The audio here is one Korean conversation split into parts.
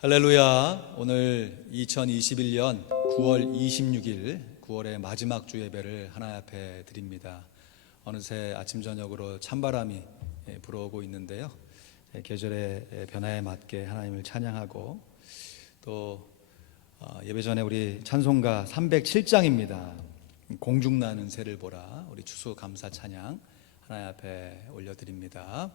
할렐루야. 오늘 2021년 9월 26일 9월의 마지막 주 예배를 하나님 앞에 드립니다. 어느새 아침 저녁으로 찬바람이 불어오고 있는데요, 계절의 변화에 맞게 하나님을 찬양하고 또 예배 전에 우리 찬송가 307장입니다. 공중나는 새를 보라, 우리 추수감사 찬양 하나님 앞에 올려드립니다.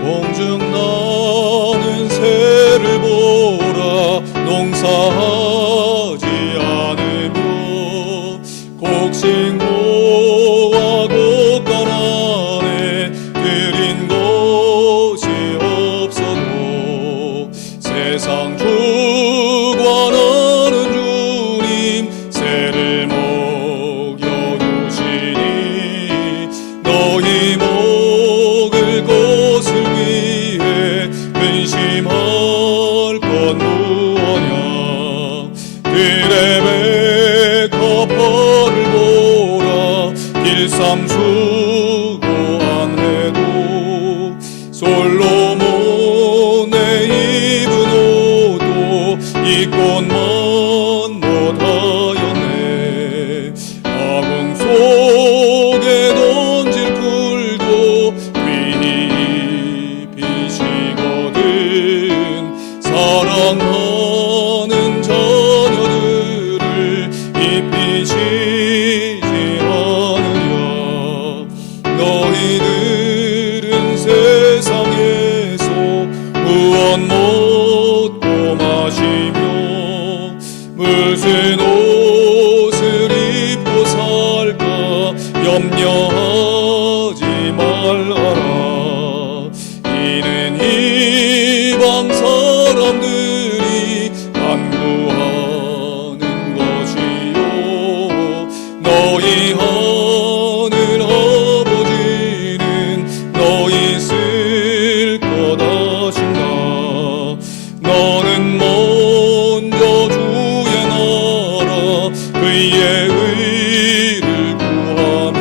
공중나는 새를 보라, 농사하지 않으며 곡식모아 곡간 안에 들인 것이 없어도 세상 주관하는 주님 새를 먹여주시니 너희 먹을 것을 근심할 건 무엇냐. 들의 백합화를 보라, 길쌈 수고 안 해도 솔로몬의 입은 옷도 이 꽃만 못하였네. 아궁 속에 던질 풀도 귀히 입히시거든. 사랑하는 자녀들을 입히시지 않으랴. 너희들은 세상에서 무엇 먹고 마시며 무슨 옷을 입고 살까 염려하지 말아라. 이는 이방 사람들이 간구하는 것이요 너희 하늘 아버지는 너희 쓸 것하신다. 너는 먼저 주의 나라 그의 의를 구하면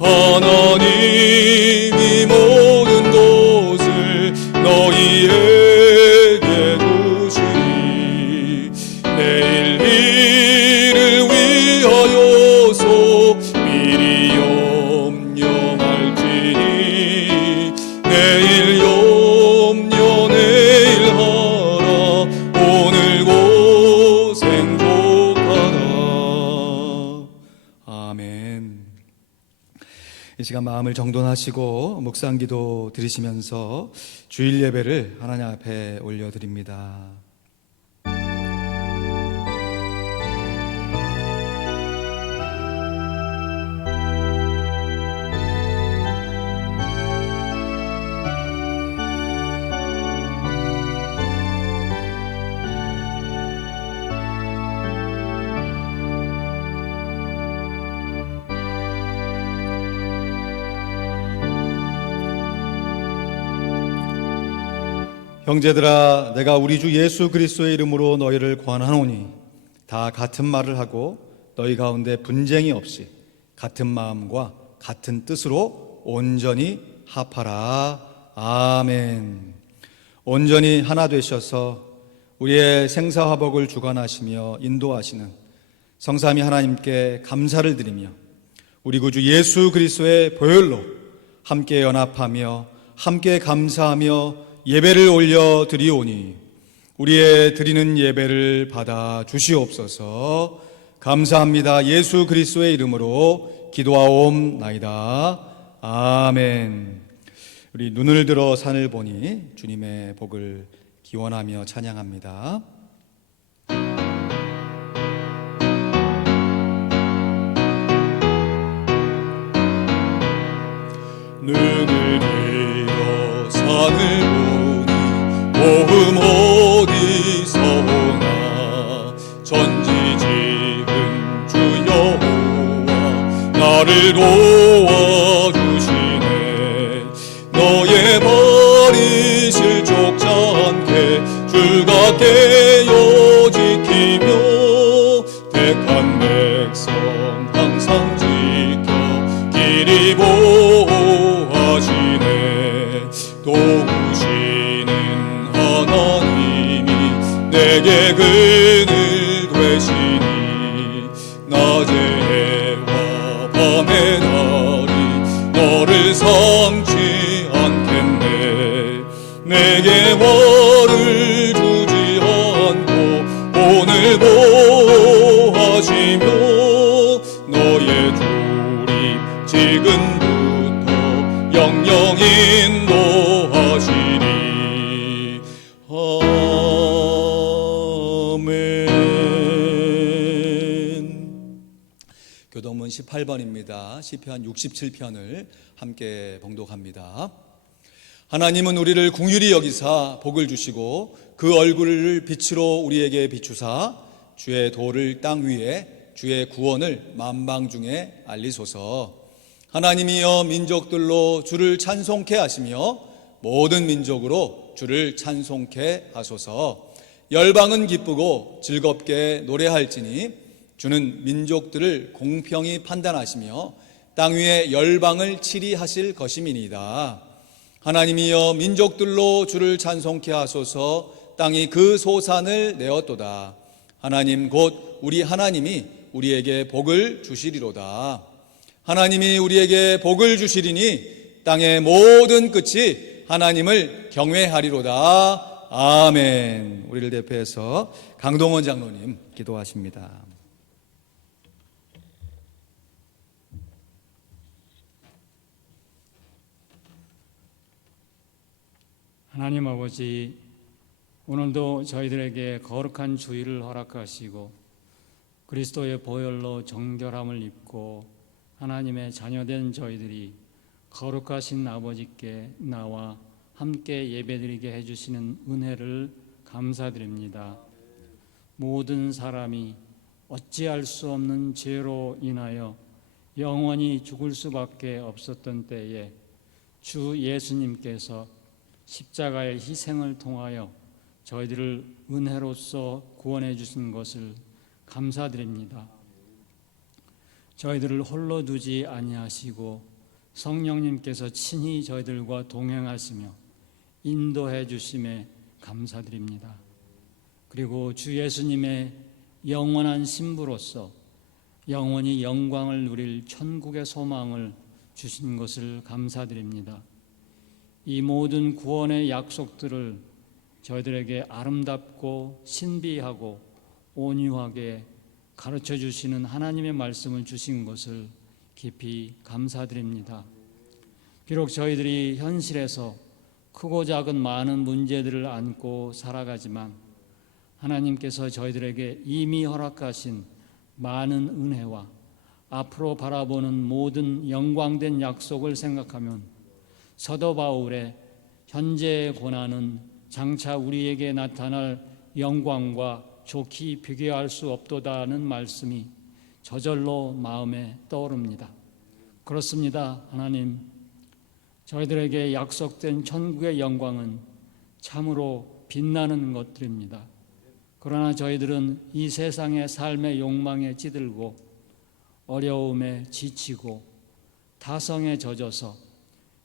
하나님이 모든 것을 너희에게 주시리. 내일 일을 위하여서 미리 염려할지니 내일 염려 내일 하라. 오늘 고생 족하다. 아멘. 이 시간 마음을 정돈하시고 묵상기도 드리시면서 주일 예배를 하나님 앞에 올려드립니다. 형제들아, 내가 우리 주 예수 그리스도의 이름으로 너희를 권하노니 다 같은 말을 하고 너희 가운데 분쟁이 없이 같은 마음과 같은 뜻으로 온전히 합하라. 아멘. 온전히 하나 되셔서 우리의 생사화복을 주관하시며 인도하시는 성삼위 하나님께 감사를 드리며 우리 구주 예수 그리스도의 보혈로 함께 연합하며 함께 감사하며 예배를 올려드리오니 우리의 드리는 예배를 받아 주시옵소서. 감사합니다. 예수 그리스도의 이름으로 기도하옵나이다. 아멘. 우리 눈을 들어 산을 보니 주님의 복을 기원하며 찬양합니다. 눈을 들어 산을 보음 어디서 오나. 전지지은 주 여호와 나를 도와주시네. 너의 발이 실족지 않게 주가 깨어 지키며 택한 내 내게 그늘 되시니 낮의 해와 밤의 달이 너를 삼지 않겠네. 내게 벌을 주지 않고 오늘 보호하시며 너의 주님 지금부터 영영 인도하시니 교동문 18번입니다. 시편 67편을 함께 봉독합니다. 하나님은 우리를 긍휼히 여기사 복을 주시고 그 얼굴을 빛으로 우리에게 비추사 주의 도를 땅 위에 주의 구원을 만방 중에 알리소서. 하나님이여 민족들로 주를 찬송케 하시며 모든 민족으로 주를 찬송케 하소서. 열방은 기쁘고 즐겁게 노래할지니 주는 민족들을 공평히 판단하시며 땅 위에 열방을 치리하실 것임이니이다. 하나님이여 민족들로 주를 찬송케 하소서. 땅이 그 소산을 내었도다. 하나님 곧 우리 하나님이 우리에게 복을 주시리로다. 하나님이 우리에게 복을 주시리니 땅의 모든 끝이 하나님을 경외하리로다. 아멘. 우리를 대표해서 강동원 장로님 기도하십니다. 하나님 아버지, 오늘도 저희들에게 거룩한 주일을 허락하시고 그리스도의 보혈로 정결함을 입고 하나님의 자녀된 저희들이 거룩하신 아버지께 나와 함께 예배드리게 해주시는 은혜를 감사드립니다. 모든 사람이 어찌할 수 없는 죄로 인하여 영원히 죽을 수밖에 없었던 때에 주 예수님께서 십자가의 희생을 통하여 저희들을 은혜로써 구원해 주신 것을 감사드립니다. 저희들을 홀로 두지 아니하시고 성령님께서 친히 저희들과 동행하시며 인도해 주심에 감사드립니다. 그리고 주 예수님의 영원한 신부로서 영원히 영광을 누릴 천국의 소망을 주신 것을 감사드립니다. 이 모든 구원의 약속들을 저희들에게 아름답고 신비하고 온유하게 가르쳐 주시는 하나님의 말씀을 주신 것을 깊이 감사드립니다. 비록 저희들이 현실에서 크고 작은 많은 문제들을 안고 살아가지만 하나님께서 저희들에게 이미 허락하신 많은 은혜와 앞으로 바라보는 모든 영광된 약속을 생각하면 사도 바울의 현재의 고난은 장차 우리에게 나타날 영광과 좋게 비교할 수 없도다는 말씀이 저절로 마음에 떠오릅니다. 그렇습니다. 하나님, 저희들에게 약속된 천국의 영광은 참으로 빛나는 것들입니다. 그러나 저희들은 이 세상의 삶의 욕망에 찌들고 어려움에 지치고 타성에 젖어서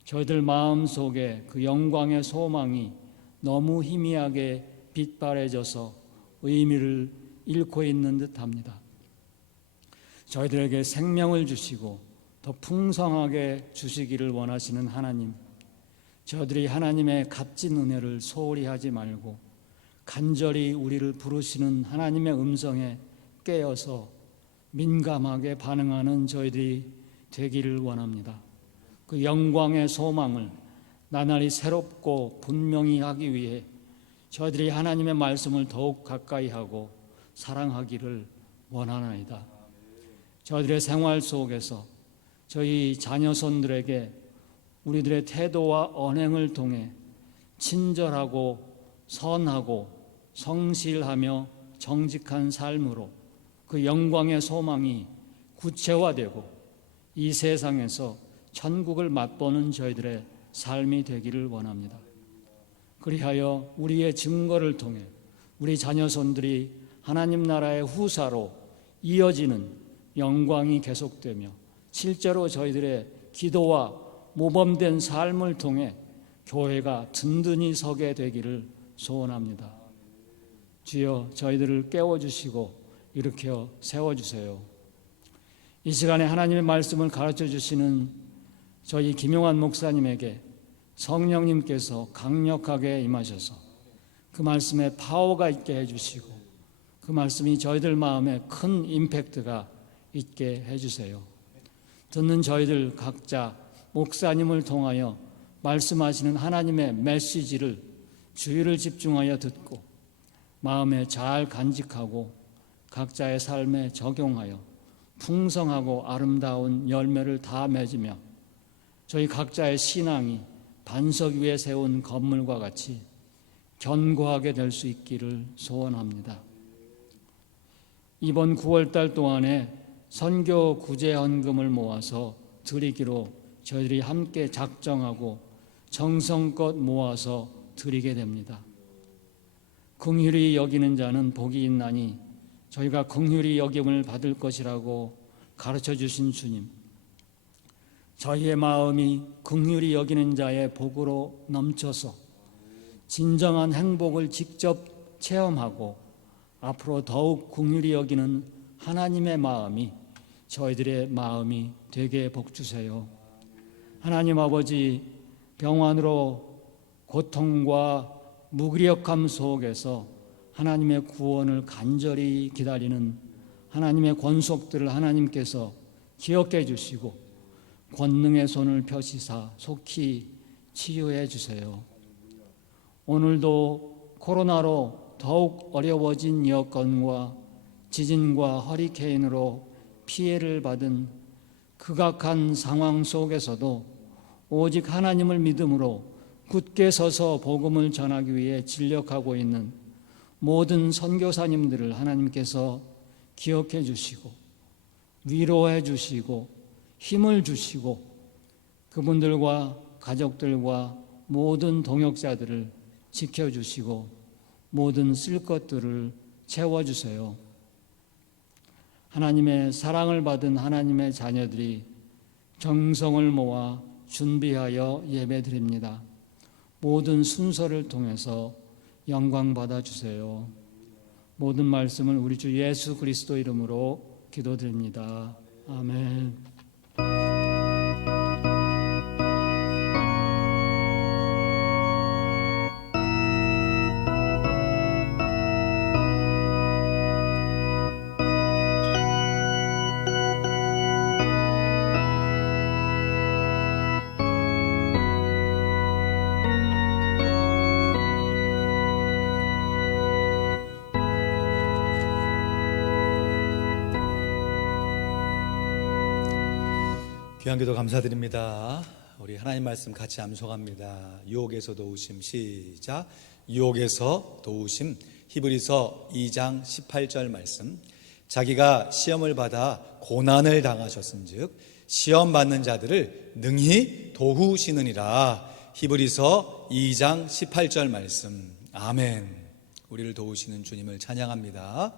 저희들 마음속에 그 영광의 소망이 너무 희미하게 빛바래져서 의미를 잃고 있는 듯합니다. 저희들에게 생명을 주시고 더 풍성하게 주시기를 원하시는 하나님, 저희들이 하나님의 값진 은혜를 소홀히 하지 말고 간절히 우리를 부르시는 하나님의 음성에 깨어서 민감하게 반응하는 저희들이 되기를 원합니다. 그 영광의 소망을 나날이 새롭고 분명히 하기 위해 저희들이 하나님의 말씀을 더욱 가까이 하고 사랑하기를 원하나이다. 저희들의 생활 속에서 저희 자녀손들에게 우리들의 태도와 언행을 통해 친절하고 선하고 성실하며 정직한 삶으로 그 영광의 소망이 구체화되고 이 세상에서 천국을 맛보는 저희들의 삶이 되기를 원합니다. 그리하여 우리의 증거를 통해 우리 자녀손들이 하나님 나라의 후사로 이어지는 영광이 계속되며 실제로 저희들의 기도와 모범된 삶을 통해 교회가 든든히 서게 되기를 소원합니다. 주여 저희들을 깨워주시고 일으켜 세워주세요. 이 시간에 하나님의 말씀을 가르쳐 주시는 저희 김용환 목사님에게 성령님께서 강력하게 임하셔서 그 말씀에 파워가 있게 해주시고 그 말씀이 저희들 마음에 큰 임팩트가 있게 해주세요. 듣는 저희들 각자 목사님을 통하여 말씀하시는 하나님의 메시지를 주의를 집중하여 듣고 마음에 잘 간직하고 각자의 삶에 적용하여 풍성하고 아름다운 열매를 다 맺으며 저희 각자의 신앙이 반석 위에 세운 건물과 같이 견고하게 될 수 있기를 소원합니다. 이번 9월달 동안에 선교 구제 헌금을 모아서 드리기로 저희들이 함께 작정하고 정성껏 모아서 드리게 됩니다. 긍휼히 여기는 자는 복이 있나니 저희가 긍휼히 여김을 받을 것이라고 가르쳐 주신 주님, 저희의 마음이 긍휼히 여기는 자의 복으로 넘쳐서 진정한 행복을 직접 체험하고 앞으로 더욱 긍휼히 여기는 하나님의 마음이 저희들의 마음이 되게 복주세요. 하나님 아버지, 병환으로 고통과 무기력함 속에서 하나님의 구원을 간절히 기다리는 하나님의 권속들을 하나님께서 기억해 주시고 권능의 손을 펴시사 속히 치유해 주세요. 오늘도 코로나로 더욱 어려워진 여건과 지진과 허리케인으로 피해를 받은 극악한 상황 속에서도 오직 하나님을 믿음으로 굳게 서서 복음을 전하기 위해 진력하고 있는 모든 선교사님들을 하나님께서 기억해 주시고 위로해 주시고 힘을 주시고 그분들과 가족들과 모든 동역자들을 지켜주시고 모든 쓸 것들을 채워주세요. 하나님의 사랑을 받은 하나님의 자녀들이 정성을 모아 준비하여 예배드립니다. 모든 순서를 통해서 영광 받아주세요. 모든 말씀을 우리 주 예수 그리스도 이름으로 기도드립니다. 아멘. 귀한 기도 감사드립니다. 우리 하나님 말씀 같이 암송합니다. 유혹에서 도우심. 시작. 유혹에서 도우심. 히브리서 2장 18절 말씀. 자기가 시험을 받아 고난을 당하셨은즉 시험 받는 자들을 능히 도우시느니라. 히브리서 2장 18절 말씀. 아멘. 우리를 도우시는 주님을 찬양합니다.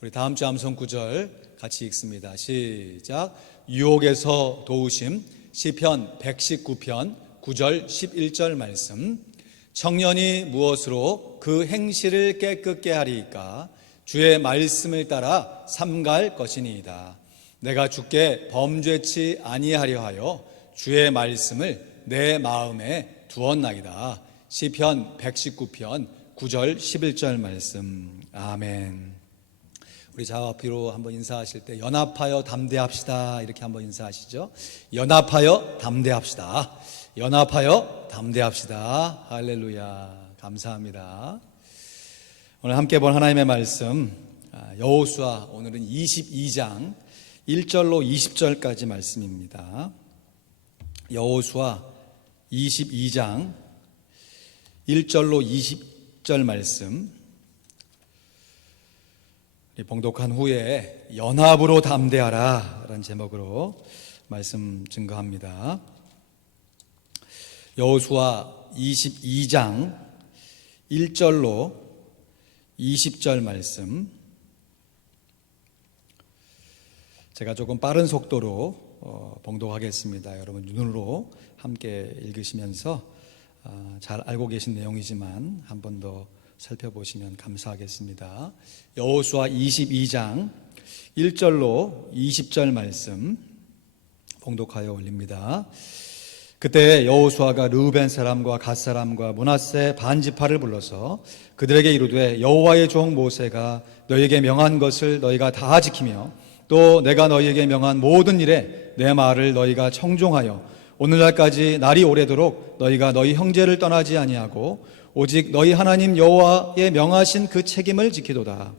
우리 다음 주 암송 9절 같이 읽습니다. 시작. 유혹에서 도우심. 시편 119편 9절 11절 말씀. 청년이 무엇으로 그 행실을 깨끗게 하리이까? 주의 말씀을 따라 삼갈 것이니이다. 내가 주께 범죄치 아니하려 하여 주의 말씀을 내 마음에 두었나이다. 시편 119편 9절 11절 말씀. 아멘. 우리 좌우 앞뒤로 한번 인사하실 때 연합하여 담대합시다 이렇게 한번 인사하시죠. 연합하여 담대합시다. 연합하여 담대합시다. 할렐루야. 감사합니다. 오늘 함께 본 하나님의 말씀 여호수아, 오늘은 22장 1절로 20절까지 말씀입니다. 여호수아 22장 1절로 20절 말씀. 봉독한 후에 연합으로 담대하라 라는 제목으로 말씀 증거합니다. 여호수아 22장 1절로 20절 말씀. 제가 조금 빠른 속도로 봉독하겠습니다. 여러분 눈으로 함께 읽으시면서 잘 알고 계신 내용이지만 한 번 더 살펴보시면 감사하겠습니다. 여호수아 22장 1절로 20절 말씀 봉독하여 올립니다. 그때 여호수아가 르우벤 사람과 갓 사람과 므낫세 반 지파를 불러서 그들에게 이르되 여호와의 종 모세가 너희에게 명한 것을 너희가 다 지키며 또 내가 너희에게 명한 모든 일에 내 말을 너희가 청종하여 오늘날까지 날이 오래도록 너희가 너희 형제를 떠나지 아니하고 오직 너희 하나님 여호와의 명하신 그 책임을 지키도다.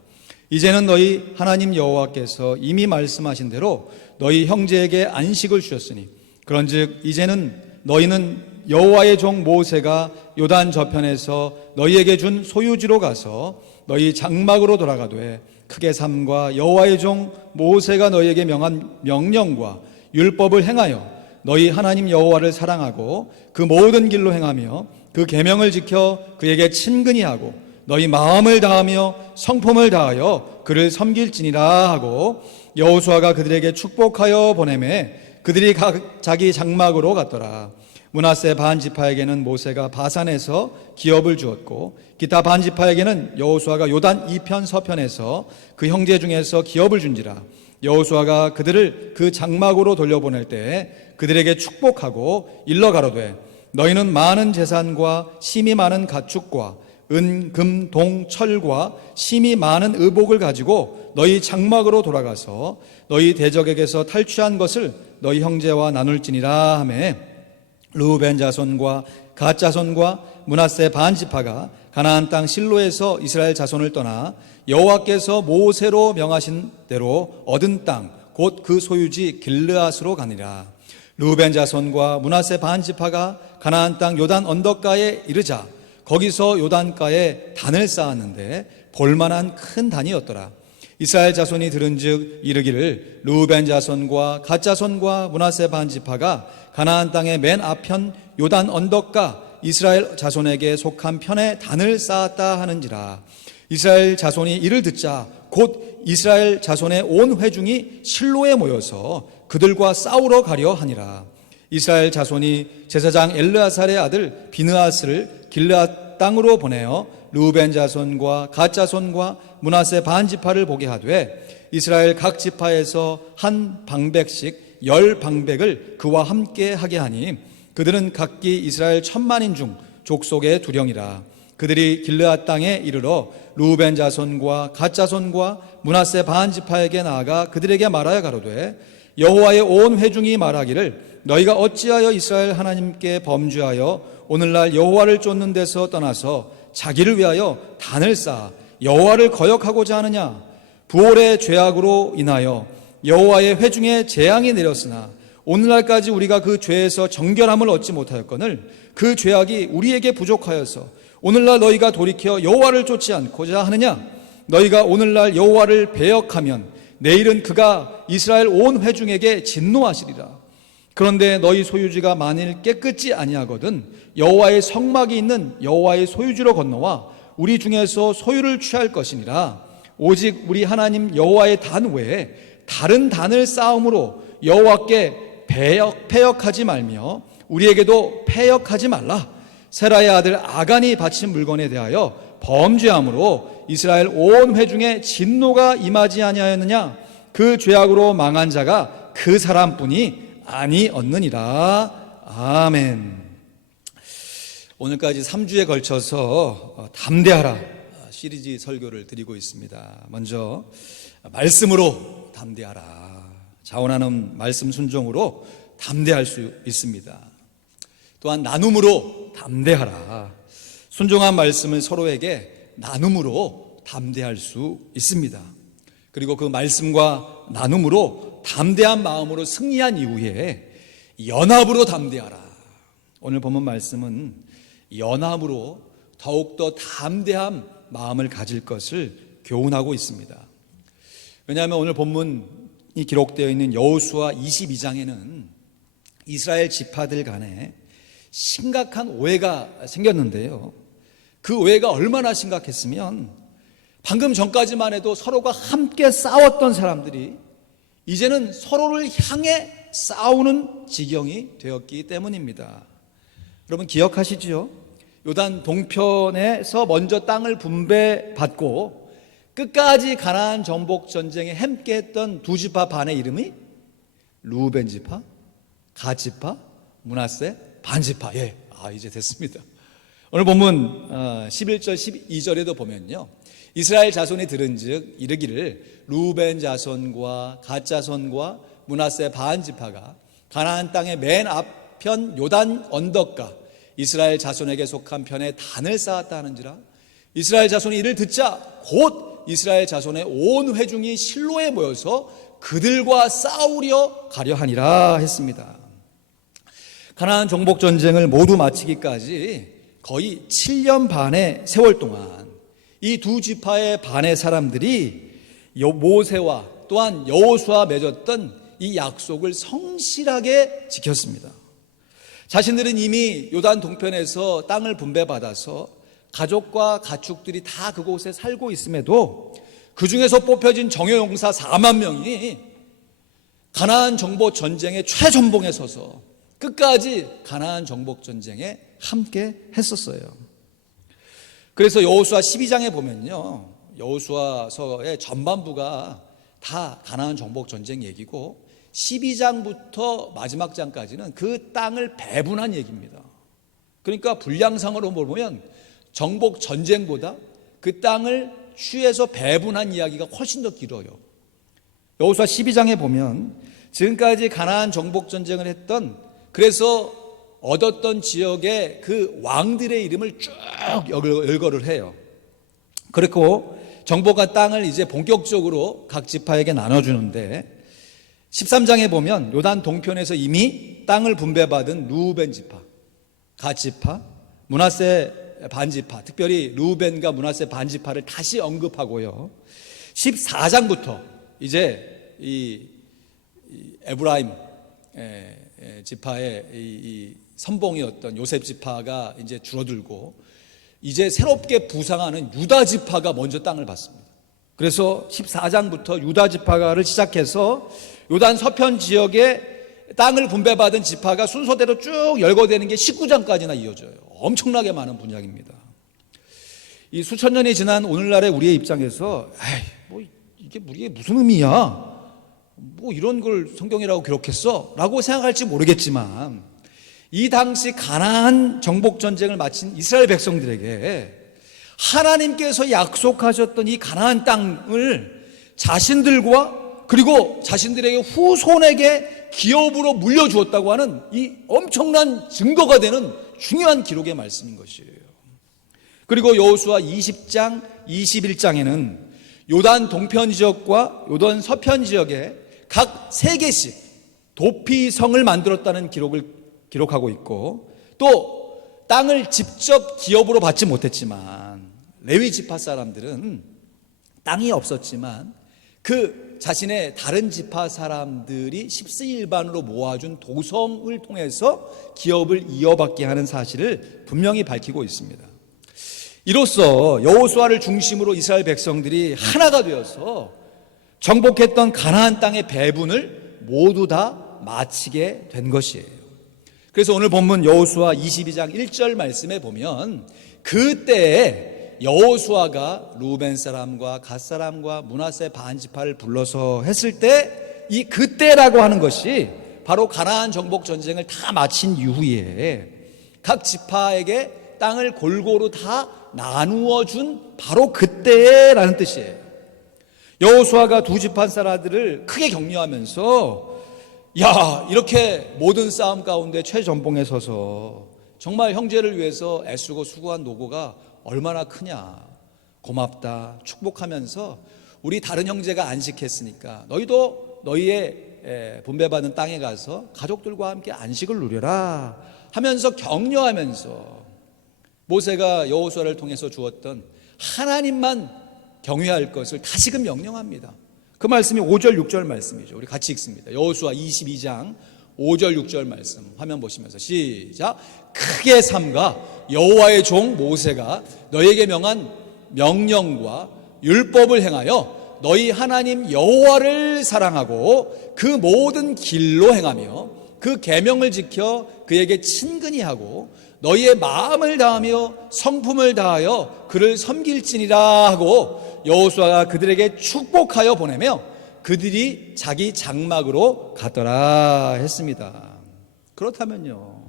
이제는 너희 하나님 여호와께서 이미 말씀하신 대로 너희 형제에게 안식을 주셨으니 그런즉 이제는 너희는 여호와의 종 모세가 요단 저편에서 너희에게 준 소유지로 가서 너희 장막으로 돌아가되 크게 삼과 여호와의 종 모세가 너희에게 명한 명령과 율법을 행하여 너희 하나님 여호와를 사랑하고 그 모든 길로 행하며 그 계명을 지켜 그에게 친근히 하고 너희 마음을 다하며 성품을 다하여 그를 섬길지니라 하고 여호수아가 그들에게 축복하여 보내매 그들이 각 자기 장막으로 갔더라. 므낫세 반 지파에게는 모세가 바산에서 기업을 주었고 기타 반 지파에게는 여호수아가 요단 이편 서편에서 그 형제 중에서 기업을 준지라. 여호수아가 그들을 그 장막으로 돌려보낼 때 그들에게 축복하고 일러 가로되 너희는 많은 재산과 심이 많은 가축과 은, 금, 동, 철과 심이 많은 의복을 가지고 너희 장막으로 돌아가서 너희 대적에게서 탈취한 것을 너희 형제와 나눌지니라 하매 르우벤 자손과 갓 자손과 므낫세 반 지파가 가나안 땅 실로에서 이스라엘 자손을 떠나 여호와께서 모세로 명하신 대로 얻은 땅 곧 그 소유지 길르앗으로 가니라. 르우벤 자손과 므낫세 반 지파가 가나안 땅 요단 언덕가에 이르자 거기서 요단가에 단을 쌓았는데 볼만한 큰 단이었더라. 이스라엘 자손이 들은즉 이르기를 르우벤 자손과 갓 자손과 므낫세 반 지파가 가나안 땅의 맨 앞편 요단 언덕가 이스라엘 자손에게 속한 편에 단을 쌓았다 하는지라. 이스라엘 자손이 이를 듣자 곧 이스라엘 자손의 온 회중이 실로에 모여서 그들과 싸우러 가려 하니라. 이스라엘 자손이 제사장 엘르아살의 아들 비느하스를 길르앗 땅으로 보내어 르우벤 자손과 갓 자손과 므낫세 반 지파를 보게 하되 이스라엘 각 지파에서 한 방백씩 10방백을 그와 함께 하게 하니 그들은 각기 이스라엘 1000만인 중 족속의 두령이라. 그들이 길르앗 땅에 이르러 르우벤 자손과 갓 자손과 므낫세 반 지파에게 나아가 그들에게 말하여 가로되 여호와의 온 회중이 말하기를 너희가 어찌하여 이스라엘 하나님께 범죄하여 오늘날 여호와를 쫓는 데서 떠나서 자기를 위하여 단을 쌓아 여호와를 거역하고자 하느냐. 부올의 죄악으로 인하여 여호와의 회중에 재앙이 내렸으나 오늘날까지 우리가 그 죄에서 정결함을 얻지 못하였거늘 그 죄악이 우리에게 부족하여서 오늘날 너희가 돌이켜 여호와를 쫓지 않고자 하느냐. 너희가 오늘날 여호와를 배역하면 내일은 그가 이스라엘 온 회중에게 진노하시리라. 그런데 너희 소유지가 만일 깨끗지 아니하거든 여호와의 성막이 있는 여호와의 소유지로 건너와 우리 중에서 소유를 취할 것이니라. 오직 우리 하나님 여호와의 단 외에 다른 단을 쌓음으로 여호와께 패역하지 말며 우리에게도 패역하지 말라. 세라의 아들 아간이 바친 물건에 대하여 범죄함으로 이스라엘 온 회중에 진노가 임하지 아니하였느냐. 그 죄악으로 망한 자가 그 사람뿐이 아니었느니라. 아멘. 오늘까지 3주에 걸쳐서 담대하라 시리즈 설교를 드리고 있습니다. 먼저 말씀으로 담대하라. 자원하는 말씀 순종으로 담대할 수 있습니다. 또한 나눔으로 담대하라. 순종한 말씀을 서로에게 나눔으로 담대할 수 있습니다. 그리고 그 말씀과 나눔으로 담대한 마음으로 승리한 이후에 연합으로 담대하라. 오늘 본문 말씀은 연합으로 더욱더 담대한 마음을 가질 것을 교훈하고 있습니다. 왜냐하면 오늘 본문이 기록되어 있는 여호수아 22장에는 이스라엘 지파들 간에 심각한 오해가 생겼는데요. 그 오해가 얼마나 심각했으면 방금 전까지만 해도 서로가 함께 싸웠던 사람들이 이제는 서로를 향해 싸우는 지경이 되었기 때문입니다. 여러분 기억하시죠? 요단 동편에서 먼저 땅을 분배받고 끝까지 가나안 정복 전쟁에 함께했던 두 지파 반의 이름이 루벤 지파, 갓 지파, 므낫세 반 지파. 이제 됐습니다. 오늘 본문 11절 12절에도 보면요, 이스라엘 자손이 들은즉 이르기를 루벤 자손과 갓 자손과 므낫세 반 지파가 가나안 땅의 맨 앞편 요단 언덕가 이스라엘 자손에게 속한 편에 단을 쌓았다 하는지라. 이스라엘 자손이 이를 듣자 곧 이스라엘 자손의 온 회중이 실로에 모여서 그들과 싸우려 가려 하니라 했습니다. 가나안 정복 전쟁을 모두 마치기까지 거의 7년 반의 세월 동안 이 두 지파의 반의 사람들이 모세와 또한 여호수아와 맺었던 이 약속을 성실하게 지켰습니다. 자신들은 이미 요단 동편에서 땅을 분배받아서 가족과 가축들이 다 그곳에 살고 있음에도 그 중에서 뽑혀진 정예용사 4만 명이 가나안 정복 전쟁의 최전봉에 서서 끝까지 가나안 정복 전쟁에 함께 했었어요. 그래서 여호수아 12장에 보면요, 여호수아서의 전반부가 다 가나안 정복 전쟁 얘기고 12장부터 마지막 장까지는 그 땅을 배분한 얘기입니다. 그러니까 분량상으로 보면 정복 전쟁보다 그 땅을 취해서 배분한 이야기가 훨씬 더 길어요. 여호수아 12장에 보면 지금까지 가나안 정복 전쟁을 했던, 그래서 얻었던 지역의 그 왕들의 이름을 쭉 열거를 해요. 그리고 정복한 땅을 이제 본격적으로 각 지파에게 나눠주는데 13장에 보면 요단 동편에서 이미 땅을 분배받은 루벤 지파, 갓 지파, 므낫세 반 지파, 특별히 루벤과 므낫세 반 지파를 다시 언급하고요. 14장부터 이제 이 에브라임 지파의 이 선봉이었던 요셉 지파가 이제 줄어들고 이제 새롭게 부상하는 유다 지파가 먼저 땅을 받습니다. 그래서 14장부터 유다 지파를 시작해서 요단 서편 지역에 땅을 분배받은 지파가 순서대로 쭉 열거되는 게 19장까지나 이어져요. 엄청나게 많은 분량입니다. 이 수천 년이 지난 오늘날의 우리의 입장에서 이게 무슨 의미야? 이런 걸 성경이라고 기록했어? 라고 생각할지 모르겠지만 이 당시 가나안 정복 전쟁을 마친 이스라엘 백성들에게 하나님께서 약속하셨던 이 가나안 땅을 자신들과 그리고 자신들에게 후손에게 기업으로 물려주었다고 하는 이 엄청난 증거가 되는 중요한 기록의 말씀인 것이에요. 그리고 여호수아 20장, 21장에는 요단 동편 지역과 요단 서편 지역에 각 3개씩 도피성을 만들었다는 기록하고 있고, 또 땅을 직접 기업으로 받지 못했지만 레위 지파 사람들은 땅이 없었지만 그 자신의 다른 지파 사람들이 십시일반으로 모아준 도성을 통해서 기업을 이어받게 하는 사실을 분명히 밝히고 있습니다. 이로써 여호수아를 중심으로 이스라엘 백성들이 하나가 되어서 정복했던 가나안 땅의 배분을 모두 다 마치게 된 것이에요. 그래서 오늘 본문 여호수아 22장 1절 말씀에 보면 그때에 여호수아가 루벤 사람과 갓 사람과 므낫세 반 지파를 불러서 했을 때 이 그때라고 하는 것이 바로 가나안 정복 전쟁을 다 마친 이후에 각 지파에게 땅을 골고루 다 나누어 준 바로 그때라는 뜻이에요. 여호수아가 두 지파 사람들을 크게 격려하면서 이렇게 모든 싸움 가운데 최전봉에 서서 정말 형제를 위해서 애쓰고 수고한 노고가 얼마나 크냐, 고맙다, 축복하면서 우리 다른 형제가 안식했으니까 너희도 너희의 분배받은 땅에 가서 가족들과 함께 안식을 누려라 하면서 격려하면서 모세가 여호수아를 통해서 주었던 하나님만 경외할 것을 다시금 명령합니다. 그 말씀이 5절 6절 말씀이죠. 우리 같이 읽습니다. 여호수아 22장 5절 6절 말씀 화면 보시면서 시작. 크게 삼가 여호와의 종 모세가 너희에게 명한 명령과 율법을 행하여 너희 하나님 여호와를 사랑하고 그 모든 길로 행하며 그 계명을 지켜 그에게 친근히 하고 너희의 마음을 다하며 성품을 다하여 그를 섬길지니라 하고 여호수아가 그들에게 축복하여 보내며 그들이 자기 장막으로 갔더라 했습니다. 그렇다면요,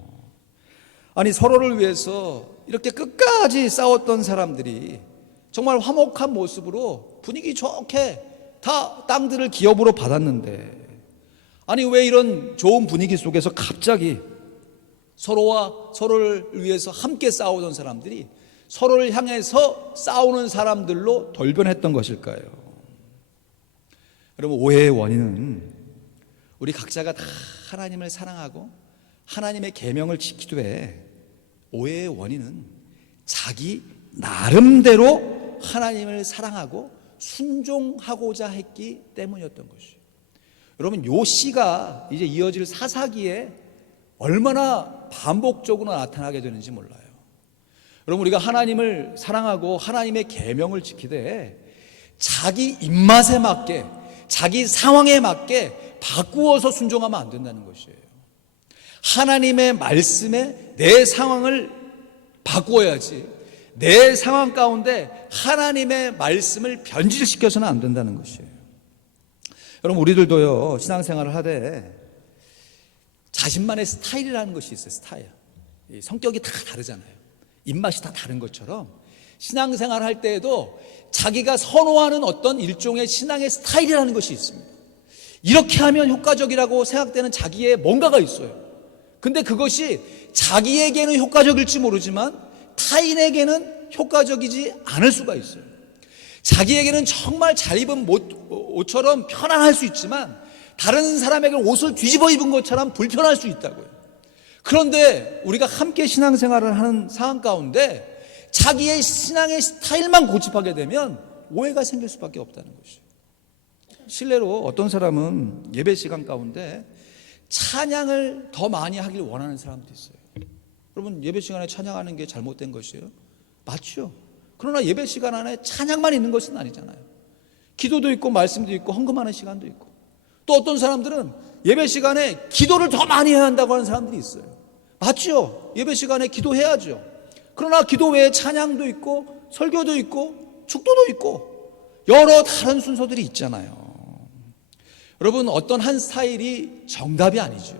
아니 서로를 위해서 이렇게 끝까지 싸웠던 사람들이 정말 화목한 모습으로 분위기 좋게 다 땅들을 기업으로 받았는데, 아니 왜 이런 좋은 분위기 속에서 갑자기 서로와 서로를 위해서 함께 싸우던 사람들이 서로를 향해서 싸우는 사람들로 돌변했던 것일까요? 여러분, 오해의 원인은 우리 각자가 다 하나님을 사랑하고 하나님의 계명을 지키되, 오해의 원인은 자기 나름대로 하나님을 사랑하고 순종하고자 했기 때문이었던 것이에요. 여러분, 요 시가 이제 이어질 사사기에 얼마나 반복적으로 나타나게 되는지 몰라요. 여러분, 우리가 하나님을 사랑하고 하나님의 계명을 지키되 자기 입맛에 맞게, 자기 상황에 맞게 바꾸어서 순종하면 안 된다는 것이에요. 하나님의 말씀에 내 상황을 바꾸어야지, 내 상황 가운데 하나님의 말씀을 변질시켜서는 안 된다는 것이에요. 여러분, 우리들도요, 신앙생활을 하되 자신만의 스타일이라는 것이 있어요. 스타일. 성격이 다 다르잖아요. 입맛이 다 다른 것처럼 신앙생활 할 때에도 자기가 선호하는 어떤 일종의 신앙의 스타일이라는 것이 있습니다. 이렇게 하면 효과적이라고 생각되는 자기의 뭔가가 있어요. 근데 그것이 자기에게는 효과적일지 모르지만 타인에게는 효과적이지 않을 수가 있어요. 자기에게는 정말 잘 입은 옷처럼 편안할 수 있지만 다른 사람에게 옷을 뒤집어 입은 것처럼 불편할 수 있다고요. 그런데 우리가 함께 신앙생활을 하는 상황 가운데 자기의 신앙의 스타일만 고집하게 되면 오해가 생길 수밖에 없다는 것이에요. 실례로 어떤 사람은 예배 시간 가운데 찬양을 더 많이 하길 원하는 사람도 있어요. 여러분, 예배 시간에 찬양하는 게 잘못된 것이에요? 맞죠. 그러나 예배 시간 안에 찬양만 있는 것은 아니잖아요. 기도도 있고 말씀도 있고 헌금하는 시간도 있고, 또 어떤 사람들은 예배 시간에 기도를 더 많이 해야 한다고 하는 사람들이 있어요. 맞죠. 예배 시간에 기도해야죠. 그러나 기도 외에 찬양도 있고 설교도 있고 축도도 있고 여러 다른 순서들이 있잖아요. 여러분, 어떤 한 스타일이 정답이 아니죠.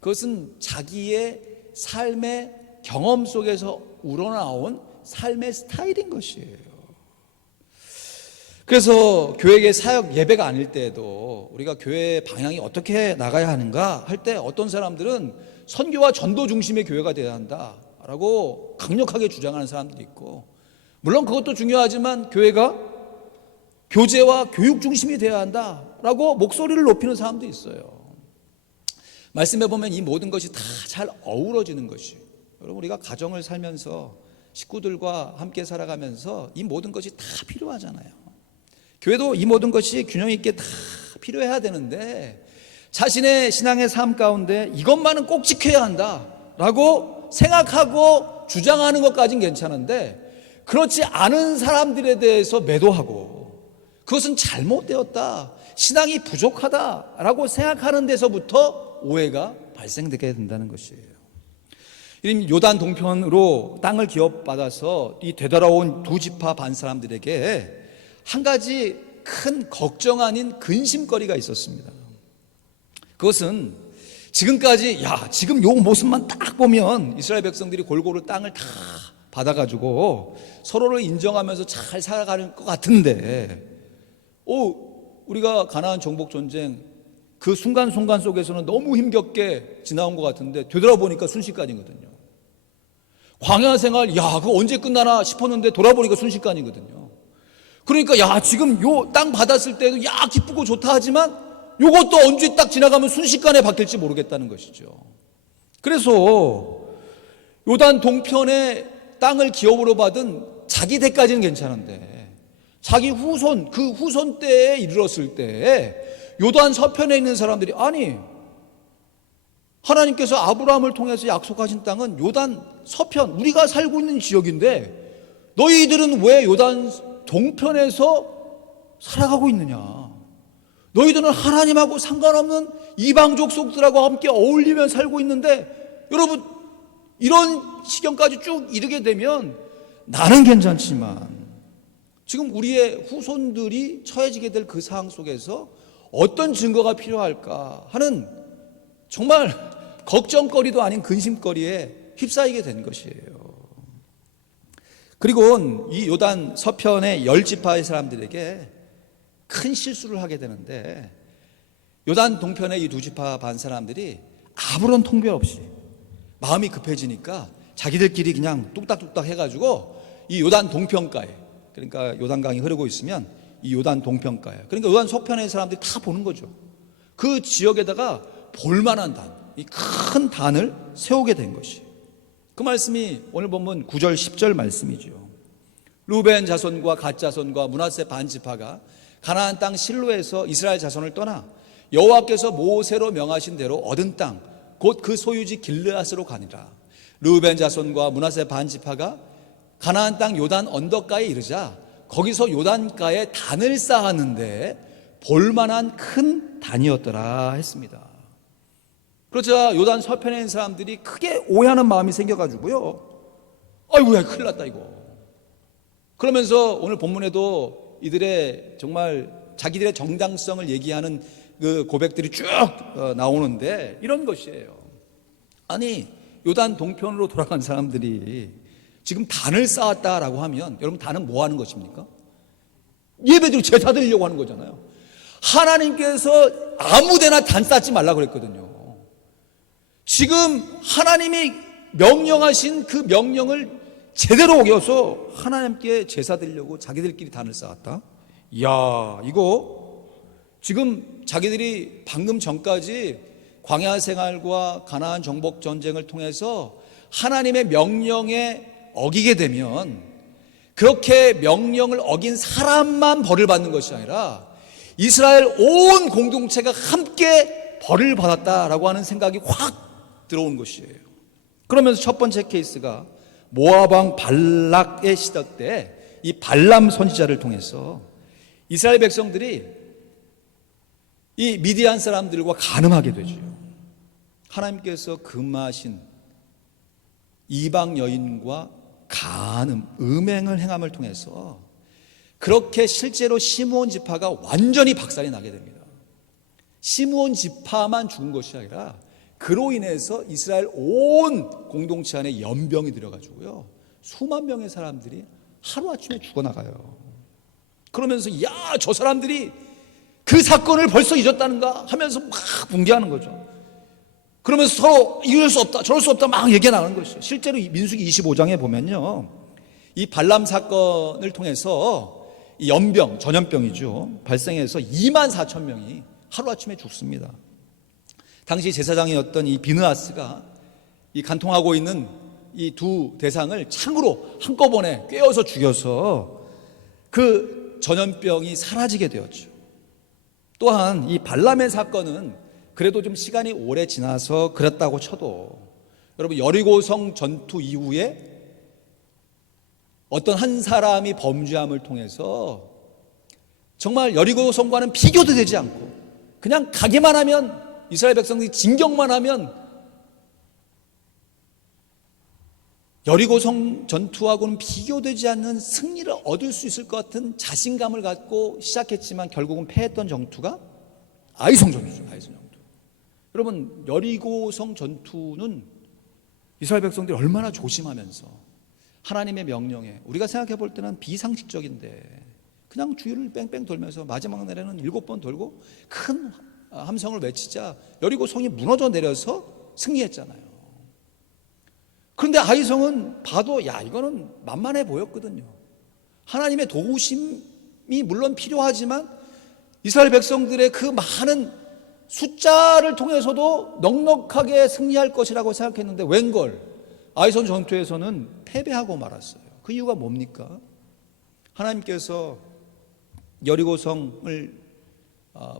그것은 자기의 삶의 경험 속에서 우러나온 삶의 스타일인 것이에요. 그래서 교회의 사역 예배가 아닐 때에도 우리가 교회의 방향이 어떻게 나가야 하는가 할 때 어떤 사람들은 선교와 전도 중심의 교회가 되어야 한다라고 강력하게 주장하는 사람들이 있고, 물론 그것도 중요하지만 교회가 교제와 교육 중심이 되어야 한다라고 목소리를 높이는 사람도 있어요. 말씀해 보면 이 모든 것이 다 잘 어우러지는 것이에요. 여러분, 우리가 가정을 살면서 식구들과 함께 살아가면서 이 모든 것이 다 필요하잖아요. 교회도 이 모든 것이 균형 있게 다 필요해야 되는데, 자신의 신앙의 삶 가운데 이것만은 꼭 지켜야 한다라고 생각하고 주장하는 것까지는 괜찮은데, 그렇지 않은 사람들에 대해서 매도하고 그것은 잘못되었다, 신앙이 부족하다라고 생각하는 데서부터 오해가 발생되게 된다는 것이에요. 요단 동편으로 땅을 기업받아서 이 되돌아온 두 지파 반 사람들에게 한 가지 큰 걱정 아닌 근심거리가 있었습니다. 그것은 지금까지 지금 요 모습만 딱 보면 이스라엘 백성들이 골고루 땅을 다 받아가지고 서로를 인정하면서 잘 살아가는 것 같은데, 우리가 가나안 정복 전쟁 그 순간순간 속에서는 너무 힘겹게 지나온 것 같은데 되돌아보니까 순식간이거든요. 광야 생활, 그거 언제 끝나나 싶었는데 돌아보니까 순식간이거든요. 그러니까 지금 요 땅 받았을 때도 기쁘고 좋다 하지만 요것도 언제 딱 지나가면 순식간에 바뀔지 모르겠다는 것이죠. 그래서 요단 동편의 땅을 기업으로 받은 자기 때까지는 괜찮은데, 자기 후손, 그 후손 때에 이르렀을 때 요단 서편에 있는 사람들이, 아니 하나님께서 아브라함을 통해서 약속하신 땅은 요단 서편, 우리가 살고 있는 지역인데 너희들은 왜 요단 동편에서 살아가고 있느냐? 너희들은 하나님하고 상관없는 이방 족속들하고 함께 어울리며 살고 있는데, 여러분 이런 시경까지 쭉 이르게 되면 나는 괜찮지만 지금 우리의 후손들이 처해지게 될 그 상황 속에서 어떤 증거가 필요할까 하는 정말 걱정거리도 아닌 근심거리에 휩싸이게 된 것이에요. 그리고 이 요단 서편의 10지파의 사람들에게 큰 실수를 하게 되는데, 요단 동편의 이 2지파 반 사람들이 아무런 통배 없이 마음이 급해지니까 자기들끼리 그냥 뚝딱뚝딱 해가지고 이 요단 동편가에, 그러니까 요단강이 흐르고 있으면 이 요단 동편가에, 그러니까 요단 서편의 사람들이 다 보는 거죠. 그 지역에다가 볼만한 단, 이 큰 단을 세우게 된 것이, 그 말씀이 오늘 보면 9절 10절 말씀이죠. 루벤 자손과 갓 자손과 므낫세 반 지파가 가나안 땅 실로에서 이스라엘 자손을 떠나 여호와께서 모세로 명하신 대로 얻은 땅 곧 그 소유지 길르앗으로 가니라. 루벤 자손과 므낫세 반 지파가 가나안 땅 요단 언덕가에 이르자 거기서 요단가에 단을 쌓았는데 볼만한 큰 단이었더라 했습니다. 그러자 요단 서편에 있는 사람들이 크게 오해하는 마음이 생겨가지고요, 아이고야 큰일 났다 이거. 그러면서 오늘 본문에도 이들의 정말 자기들의 정당성을 얘기하는 그 고백들이 쭉 나오는데 이런 것이에요. 아니, 요단 동편으로 돌아간 사람들이 지금 단을 쌓았다라고 하면 여러분, 단은 뭐 하는 것입니까? 예배드리고 제사 드리려고 하는 거잖아요. 하나님께서 아무데나 단 쌓지 말라고 그랬거든요. 지금 하나님이 명령하신 그 명령을 제대로 어겨서 하나님께 제사 드리려고 자기들끼리 단을 쌓았다? 이야, 이거 지금 자기들이 방금 전까지 광야 생활과 가나안 정복 전쟁을 통해서 하나님의 명령에 어기게 되면 그렇게 명령을 어긴 사람만 벌을 받는 것이 아니라 이스라엘 온 공동체가 함께 벌을 받았다라고 하는 생각이 확 들어온 것이에요. 그러면서 첫 번째 케이스가 모압 왕 발락의 시대 때 이 발람 선지자를 통해서 이스라엘 백성들이 이 미디안 사람들과 간음하게 되죠. 하나님께서 금하신 이방 여인과 간음, 음행을 행함을 통해서 그렇게 실제로 시므온 지파가 완전히 박살이 나게 됩니다. 시므온 지파만 죽은 것이 아니라 그로 인해서 이스라엘 온 공동체 안에 연병이 들어가지고요, 수만 명의 사람들이 하루아침에 죽어나가요. 그러면서 야, 저 사람들이 그 사건을 벌써 잊었다는가 하면서 막 붕괴하는 거죠. 그러면서 서로 이럴 수 없다 저럴 수 없다 막 얘기가 나오는 것이죠. 실제로 민수기 25장에 보면요, 이 발람 사건을 통해서 이 연병, 전염병이죠, 발생해서 2만 4천 명이 하루아침에 죽습니다. 당시 제사장이었던 이 비느하스가 이 간통하고 있는 이 두 대상을 창으로 한꺼번에 꿰어서 죽여서 그 전염병이 사라지게 되었죠. 또한 이 발람의 사건은 그래도 좀 시간이 오래 지나서 그랬다고 쳐도, 여러분, 여리고성 전투 이후에 어떤 한 사람이 범죄함을 통해서 정말 여리고성과는 비교도 되지 않고 그냥 가기만 하면, 이스라엘 백성들이 진격만 하면 여리고성 전투하고는 비교되지 않는 승리를 얻을 수 있을 것 같은 자신감을 갖고 시작했지만 결국은 패했던 전투가 아이성 전투죠. 아이성 전투. 여러분, 여리고성 전투는 이스라엘 백성들이 얼마나 조심하면서 하나님의 명령에, 우리가 생각해 볼 때는 비상식적인데 그냥 주위를 뺑뺑 돌면서 마지막 날에는 7번 돌고 큰 함성을 외치자 여리고성이 무너져 내려서 승리했잖아요. 그런데 아이성은 봐도 야, 이거는 만만해 보였거든요. 하나님의 도우심이 물론 필요하지만 이스라엘 백성들의 그 많은 숫자를 통해서도 넉넉하게 승리할 것이라고 생각했는데 웬걸 아이성 전투에서는 패배하고 말았어요. 그 이유가 뭡니까? 하나님께서 여리고성을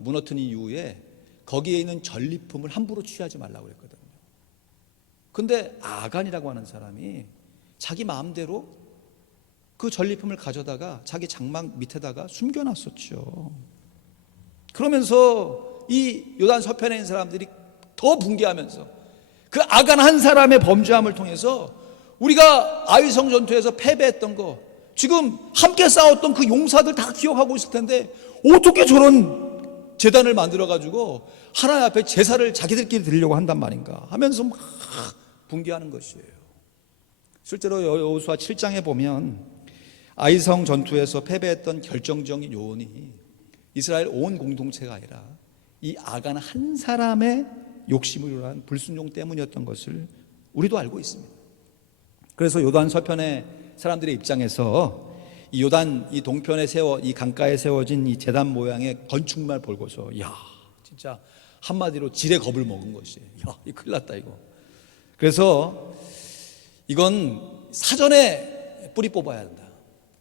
무너뜨린 이후에 거기에 있는 전리품을 함부로 취하지 말라고 그랬거든요. 근데 아간이라고 하는 사람이 자기 마음대로 그 전리품을 가져다가 자기 장막 밑에다가 숨겨놨었죠. 그러면서 이 요단 서편에 있는 사람들이 더 붕괴하면서 그 악한 한 사람의 범죄함을 통해서 우리가 아위성 전투에서 패배했던 거, 지금 함께 싸웠던 그 용사들 다 기억하고 있을 텐데 어떻게 저런 제단을 만들어가지고 하나님 앞에 제사를 자기들끼리 드리려고 한단 말인가 하면서 막 분개하는 것이에요. 실제로 여호수아 7장에 보면 아위성 전투에서 패배했던 결정적인 요인이 이스라엘 온 공동체가 아니라 이 악한 한 사람의 욕심으로 한 불순종 때문이었던 것을 우리도 알고 있습니다. 그래서 요단 서편의 사람들의 입장에서 이 요단 이 동편에 이 강가에 세워진 이 제단 모양의 건축물 보고서 야, 진짜 한마디로 지레 겁을 먹은 것이, 야, 이 큰일 났다 이거. 그래서 이건 사전에 뿌리 뽑아야 한다.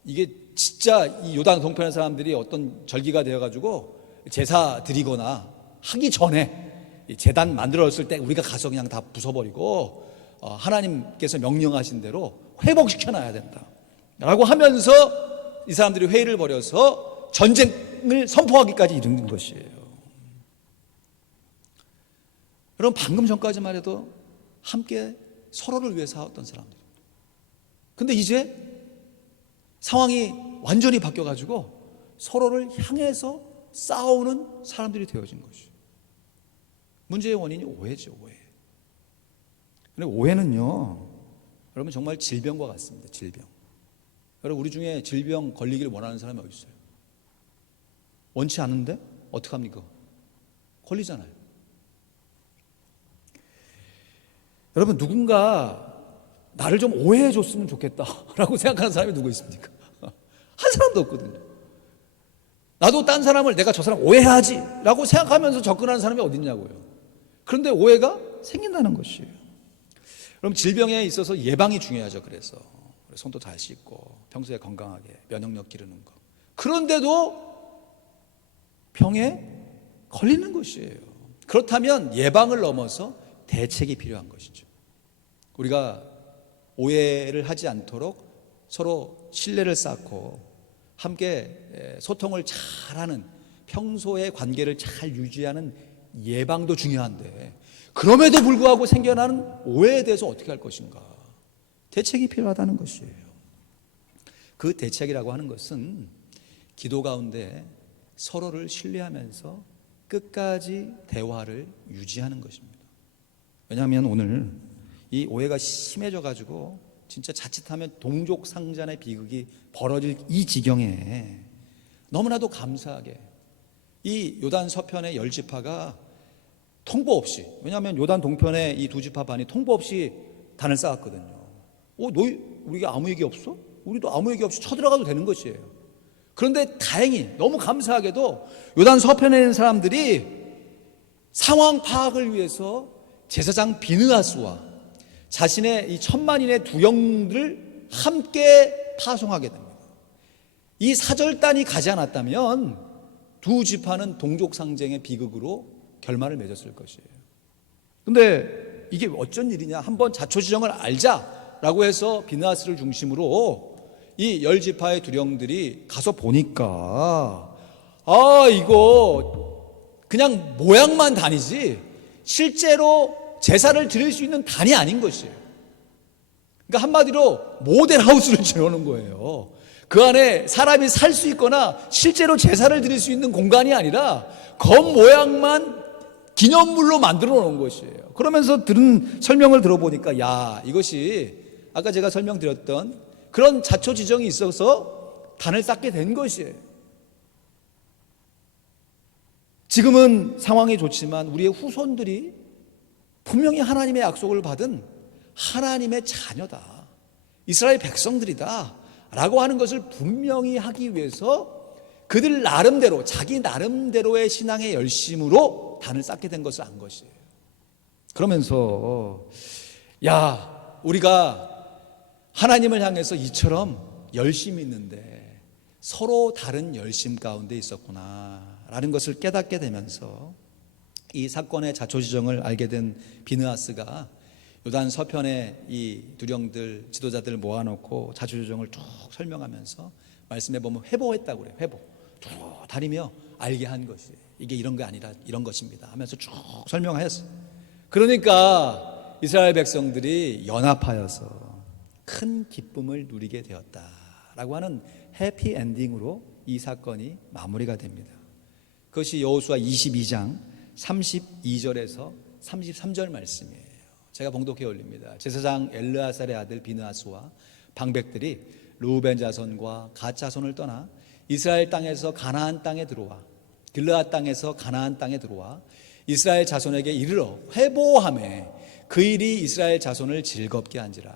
이게 진짜 이 요단 동편의 사람들이 어떤 절기가 되어가지고 제사 드리거나 하기 전에 제단 만들었을 때 우리가 가서 그냥 다 부숴버리고 하나님께서 명령하신 대로 회복시켜놔야 된다 라고 하면서 이 사람들이 회의를 벌여서 전쟁을 선포하기까지 이른 것이에요. 여러분, 방금 전까지만 해도 함께 서로를 위해 싸웠던 사람들, 근데 이제 상황이 완전히 바뀌어가지고 서로를 향해서 싸우는 사람들이 되어진 것이죠. 문제의 원인이 오해죠, 오해. 근데 오해는요, 여러분 정말 질병과 같습니다. 질병. 여러분, 우리 중에 질병 걸리기를 원하는 사람이 어디 있어요? 원치 않은데 어떡합니까? 걸리잖아요. 여러분, 누군가 나를 좀 오해해 줬으면 좋겠다라고 생각하는 사람이 누구 있습니까? 한 사람도 없거든요. 나도 딴 사람을 내가 저 사람 오해하지 라고 생각하면서 접근하는 사람이 어디 있냐고요. 그런데 오해가 생긴다는 것이에요. 그럼 질병에 있어서 예방이 중요하죠. 그래서 손도 잘 씻고 평소에 건강하게 면역력 기르는 거. 그런데도 병에 걸리는 것이에요. 그렇다면 예방을 넘어서 대책이 필요한 것이죠. 우리가 오해를 하지 않도록 서로 신뢰를 쌓고 함께 소통을 잘하는, 평소의 관계를 잘 유지하는 예방도 중요한데, 그럼에도 불구하고 생겨나는 오해에 대해서 어떻게 할 것인가, 대책이 필요하다는 것이에요. 그 대책이라고 하는 것은 기도 가운데 서로를 신뢰하면서 끝까지 대화를 유지하는 것입니다. 왜냐하면 오늘 이 오해가 심해져 가지고 진짜 자칫하면 동족상잔의 비극이 벌어질 이 지경에 너무나도 감사하게 이 요단 서편의 10지파가 통보 없이, 왜냐하면 요단 동편의 이 2지파 반이 통보 없이 단을 쌓았거든요. 너희 우리가 아무 얘기 없어? 우리도 아무 얘기 없이 쳐들어가도 되는 것이에요. 그런데 다행히 너무 감사하게도 요단 서편에 있는 사람들이 상황 파악을 위해서 제사장 비느하스와 자신의 이 1000만인의 두 영들을 함께 파송하게 됩니다. 이 사절단이 가지 않았다면 두 지파는 동족상쟁의 비극으로 결말을 맺었을 것이에요. 근데 이게 어쩐 일이냐, 한번 자초지정을 알자라고 해서 비느하스를 중심으로 이 10지파의 두령들이 가서 보니까 이거 그냥 모양만 단이지 실제로 제사를 드릴 수 있는 단이 아닌 것이에요. 그러니까 한마디로 모델하우스를 지어놓은 거예요. 그 안에 사람이 살 수 있거나 실제로 제사를 드릴 수 있는 공간이 아니라 겉모양만 기념물로 만들어 놓은 것이에요. 그러면서 들은 설명을 들어보니까 야, 이것이 아까 제가 설명드렸던 그런 자초지정이 있어서 단을 쌓게 된 것이에요. 지금은 상황이 좋지만 우리의 후손들이 분명히 하나님의 약속을 받은 하나님의 자녀다, 이스라엘 백성들이다 라고 하는 것을 분명히 하기 위해서 그들 나름대로, 자기 나름대로의 신앙의 열심으로 단을 쌓게 된 것을 안 것이에요. 그러면서 야, 우리가 하나님을 향해서 이처럼 열심히 있는데 서로 다른 열심 가운데 있었구나 라는 것을 깨닫게 되면서 이 사건의 자초지정을 알게 된 비느하스가 요단 서편에 이 두령들, 지도자들을 모아놓고 자초지정을 쭉 설명하면서 말씀해 보면 회복했다고 그래요. 회복. 쭉 다니며 알게 한 것이에요. 이게 이런 게 아니라 이런 것입니다 하면서 쭉 설명하였어요. 그러니까 이스라엘 백성들이 연합하여서 큰 기쁨을 누리게 되었다라고 하는 해피 엔딩으로 이 사건이 마무리가 됩니다. 그것이 여호수아 22장 32절에서 33절 말씀이에요. 제가 봉독해 올립니다. 제사장 엘르아살의 아들 비느하스와 방백들이 르우벤 자손과 갓 자손을 떠나 이스라엘 땅에서 가나안 땅에 들어와 길르앗 땅에서 가나안 땅에 들어와 이스라엘 자손에게 이르러 회보하매 그 일이 이스라엘 자손을 즐겁게 한지라.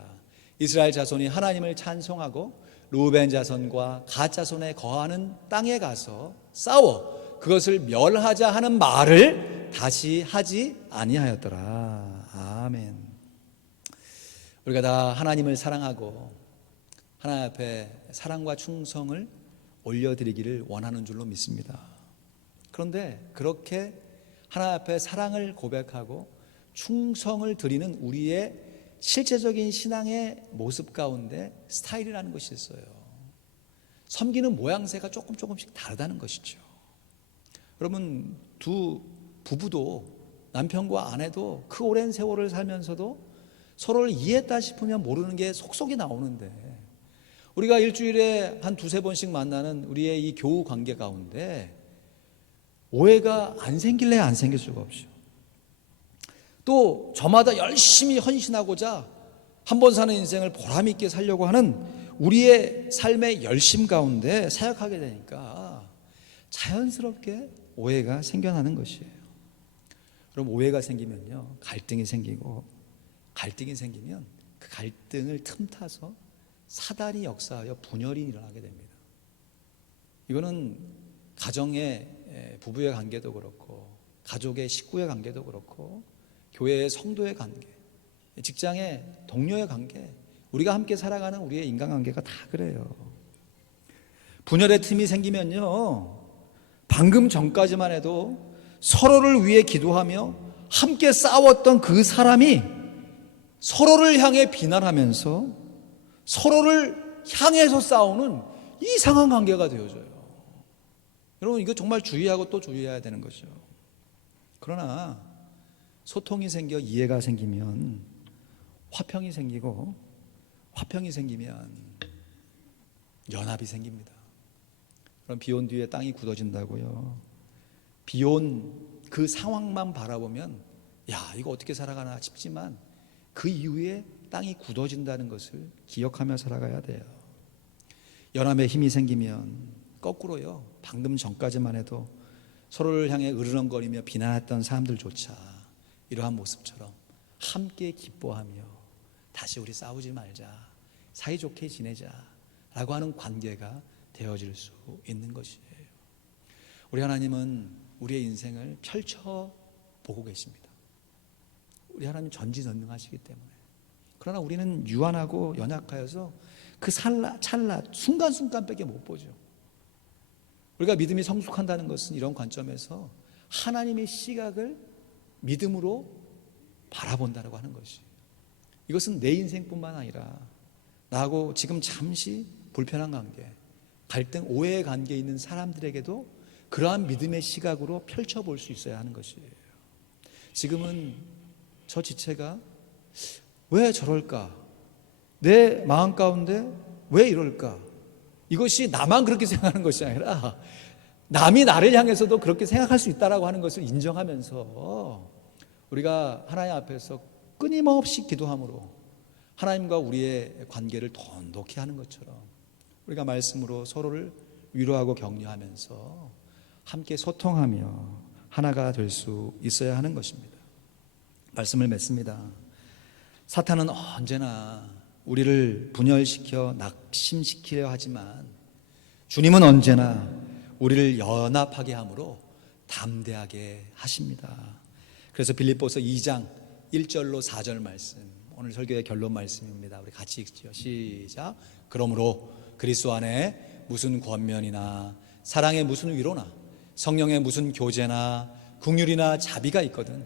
이스라엘 자손이 하나님을 찬송하고 르우벤 자손과 갓 자손에 거하는 땅에 가서 싸워 그것을 멸하자 하는 말을 다시 하지 아니하였더라. 아멘. 우리가 다 하나님을 사랑하고 하나님 앞에 사랑과 충성을 올려드리기를 원하는 줄로 믿습니다. 그런데 그렇게 하나님 앞에 사랑을 고백하고 충성을 드리는 우리의 실제적인 신앙의 모습 가운데 스타일이라는 것이 있어요. 섬기는 모양새가 조금씩 다르다는 것이죠. 여러분, 두 부부도 남편과 아내도 그 오랜 세월을 살면서도 서로를 이해했다 싶으면 모르는 게 속속이 나오는데 우리가 일주일에 한 두세 번씩 만나는 우리의 이 교우 관계 가운데 오해가 안 생길래야 안 생길 수가 없죠. 또 저마다 열심히 헌신하고자 한 번 사는 인생을 보람 있게 살려고 하는 우리의 삶의 열심 가운데 사역하게 되니까 자연스럽게 오해가 생겨나는 것이에요. 그럼 오해가 생기면요, 갈등이 생기고, 갈등이 생기면 그 갈등을 틈타서 사단이 역사하여 분열이 일어나게 됩니다. 이거는 가정의 부부의 관계도 그렇고, 가족의 식구의 관계도 그렇고, 교회의 성도의 관계, 직장의 동료의 관계, 우리가 함께 살아가는 우리의 인간관계가 다 그래요. 분열의 틈이 생기면요, 방금 전까지만 해도 서로를 위해 기도하며 함께 싸웠던 그 사람이 서로를 향해 비난하면서 서로를 향해서 싸우는 이상한 관계가 되어져요. 여러분, 이거 정말 주의하고 또 주의해야 되는 거죠. 그러나 소통이 생겨 이해가 생기면 화평이 생기고, 화평이 생기면 연합이 생깁니다. 그럼 비온 뒤에 땅이 굳어진다고요. 비온 그 상황만 바라보면 야, 이거 어떻게 살아가나 싶지만 그 이후에 땅이 굳어진다는 것을 기억하며 살아가야 돼요. 연합의 힘이 생기면 거꾸로요, 방금 전까지만 해도 서로를 향해 으르렁거리며 비난했던 사람들조차 이러한 모습처럼 함께 기뻐하며 다시 우리 싸우지 말자, 사이좋게 지내자 라고 하는 관계가 되어질 수 있는 것이에요. 우리 하나님은 우리의 인생을 펼쳐보고 계십니다. 우리 하나님 전지전능하시기 때문에. 그러나 우리는 유한하고 연약하여서 그 찰나 순간순간밖에 못 보죠. 우리가 믿음이 성숙한다는 것은 이런 관점에서 하나님의 시각을 믿음으로 바라본다고 하는 것이, 이것은 내 인생뿐만 아니라 나하고 지금 잠시 불편한 관계, 갈등, 오해의 관계에 있는 사람들에게도 그러한 믿음의 시각으로 펼쳐볼 수 있어야 하는 것이에요. 지금은 저 지체가 왜 저럴까? 내 마음 가운데 왜 이럴까? 이것이 나만 그렇게 생각하는 것이 아니라 남이 나를 향해서도 그렇게 생각할 수 있다라고 하는 것을 인정하면서 우리가 하나님 앞에서 끊임없이 기도함으로 하나님과 우리의 관계를 돈독히 하는 것처럼 우리가 말씀으로 서로를 위로하고 격려하면서 함께 소통하며 하나가 될 수 있어야 하는 것입니다. 말씀을 맺습니다. 사탄은 언제나 우리를 분열시켜 낙심시키려 하지만 주님은 언제나 우리를 연합하게 함으로 담대하게 하십니다. 그래서 빌립보서 2장 1절로 4절 말씀, 오늘 설교의 결론 말씀입니다. 우리 같이 읽죠. 시작. 그러므로 그리스도 안에 무슨 권면이나 사랑의 무슨 위로나 성령의 무슨 교제나 긍휼이나 자비가 있거든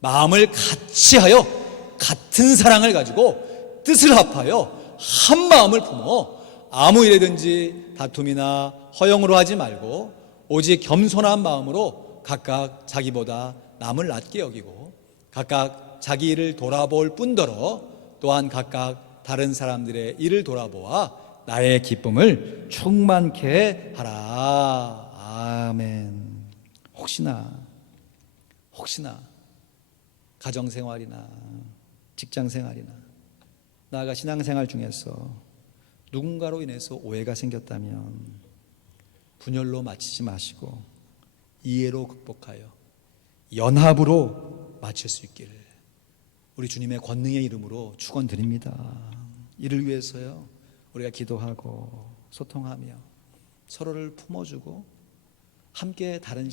마음을 같이하여 같은 사랑을 가지고 뜻을 합하여 한 마음을 품어 아무 일에든지 다툼이나 허영으로 하지 말고 오직 겸손한 마음으로 각각 자기보다 남을 낮게 여기고 각각 자기 일을 돌아볼 뿐더러 또한 각각 다른 사람들의 일을 돌아보아 나의 기쁨을 충만케 하라. 아멘. 혹시나 가정생활이나 직장생활이나 나아가 신앙생활 중에서 누군가로 인해서 오해가 생겼다면 분열로 마치지 마시고 이해로 극복하여 연합으로 마칠 수 있기를 우리 주님의 권능의 이름으로 축원드립니다. 이를 위해서요 우리가 기도하고 소통하며 서로를 품어주고 함께 다른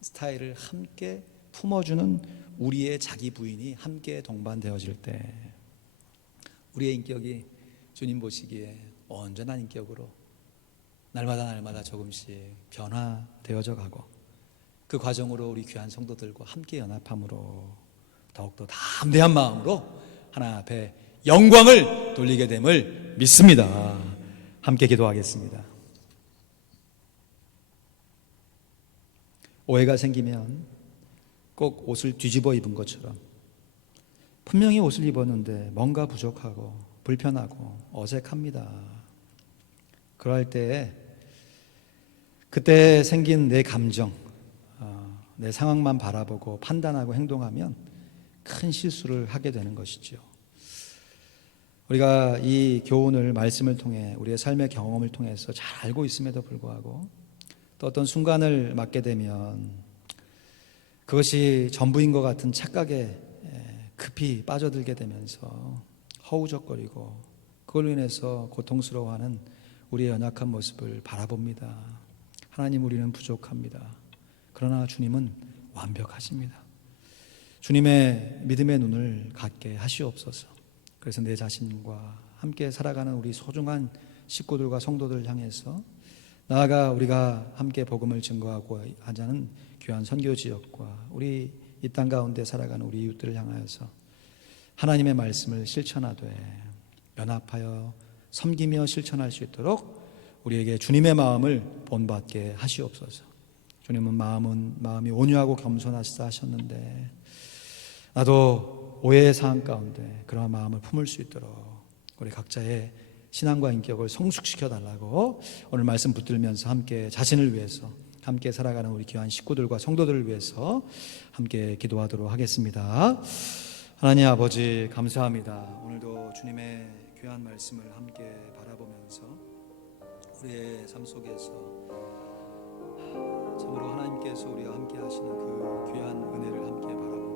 스타일을 함께 품어주는 우리의 자기 부인이 함께 동반되어질 때 우리의 인격이 주님 보시기에 온전한 인격으로 날마다 조금씩 변화되어져 가고 그 과정으로 우리 귀한 성도들과 함께 연합함으로 더욱더 담대한 마음으로 하나님 앞에 영광을 돌리게 됨을 믿습니다. 함께 기도하겠습니다. 오해가 생기면 꼭 옷을 뒤집어 입은 것처럼 분명히 옷을 입었는데 뭔가 부족하고 불편하고 어색합니다. 그럴 때에 그때 생긴 내 감정, 내 상황만 바라보고 판단하고 행동하면 큰 실수를 하게 되는 것이죠. 우리가 이 교훈을 말씀을 통해 우리의 삶의 경험을 통해서 잘 알고 있음에도 불구하고 또 어떤 순간을 맞게 되면 그것이 전부인 것 같은 착각에 급히 빠져들게 되면서 허우적거리고 그걸로 인해서 고통스러워하는 우리의 연약한 모습을 바라봅니다. 하나님, 우리는 부족합니다. 그러나 주님은 완벽하십니다. 주님의 믿음의 눈을 갖게 하시옵소서. 그래서 내 자신과 함께 살아가는 우리 소중한 식구들과 성도들 향해서 나아가 우리가 함께 복음을 증거하고 하자는 귀한 선교 지역과 우리 이 땅 가운데 살아가는 우리 이웃들을 향하여서 하나님의 말씀을 실천하되 연합하여 섬기며 실천할 수 있도록 우리에게 주님의 마음을 본받게 하시옵소서. 주님은 마음이 온유하고 겸손하시다 하셨는데 나도 오해의 상황 가운데 그러한 마음을 품을 수 있도록 우리 각자의 신앙과 인격을 성숙시켜 달라고 오늘 말씀 붙들면서 함께 자신을 위해서 함께 살아가는 우리 귀한 식구들과 성도들을 위해서 함께 기도하도록 하겠습니다. 하나님 아버지 감사합니다. 오늘도 주님의 귀한 말씀을 함께 바라보면서 우리의 삶 속에서 참으로 하나님께서 우리와 함께 하시는 그 귀한 은혜를 함께 바라봅니다.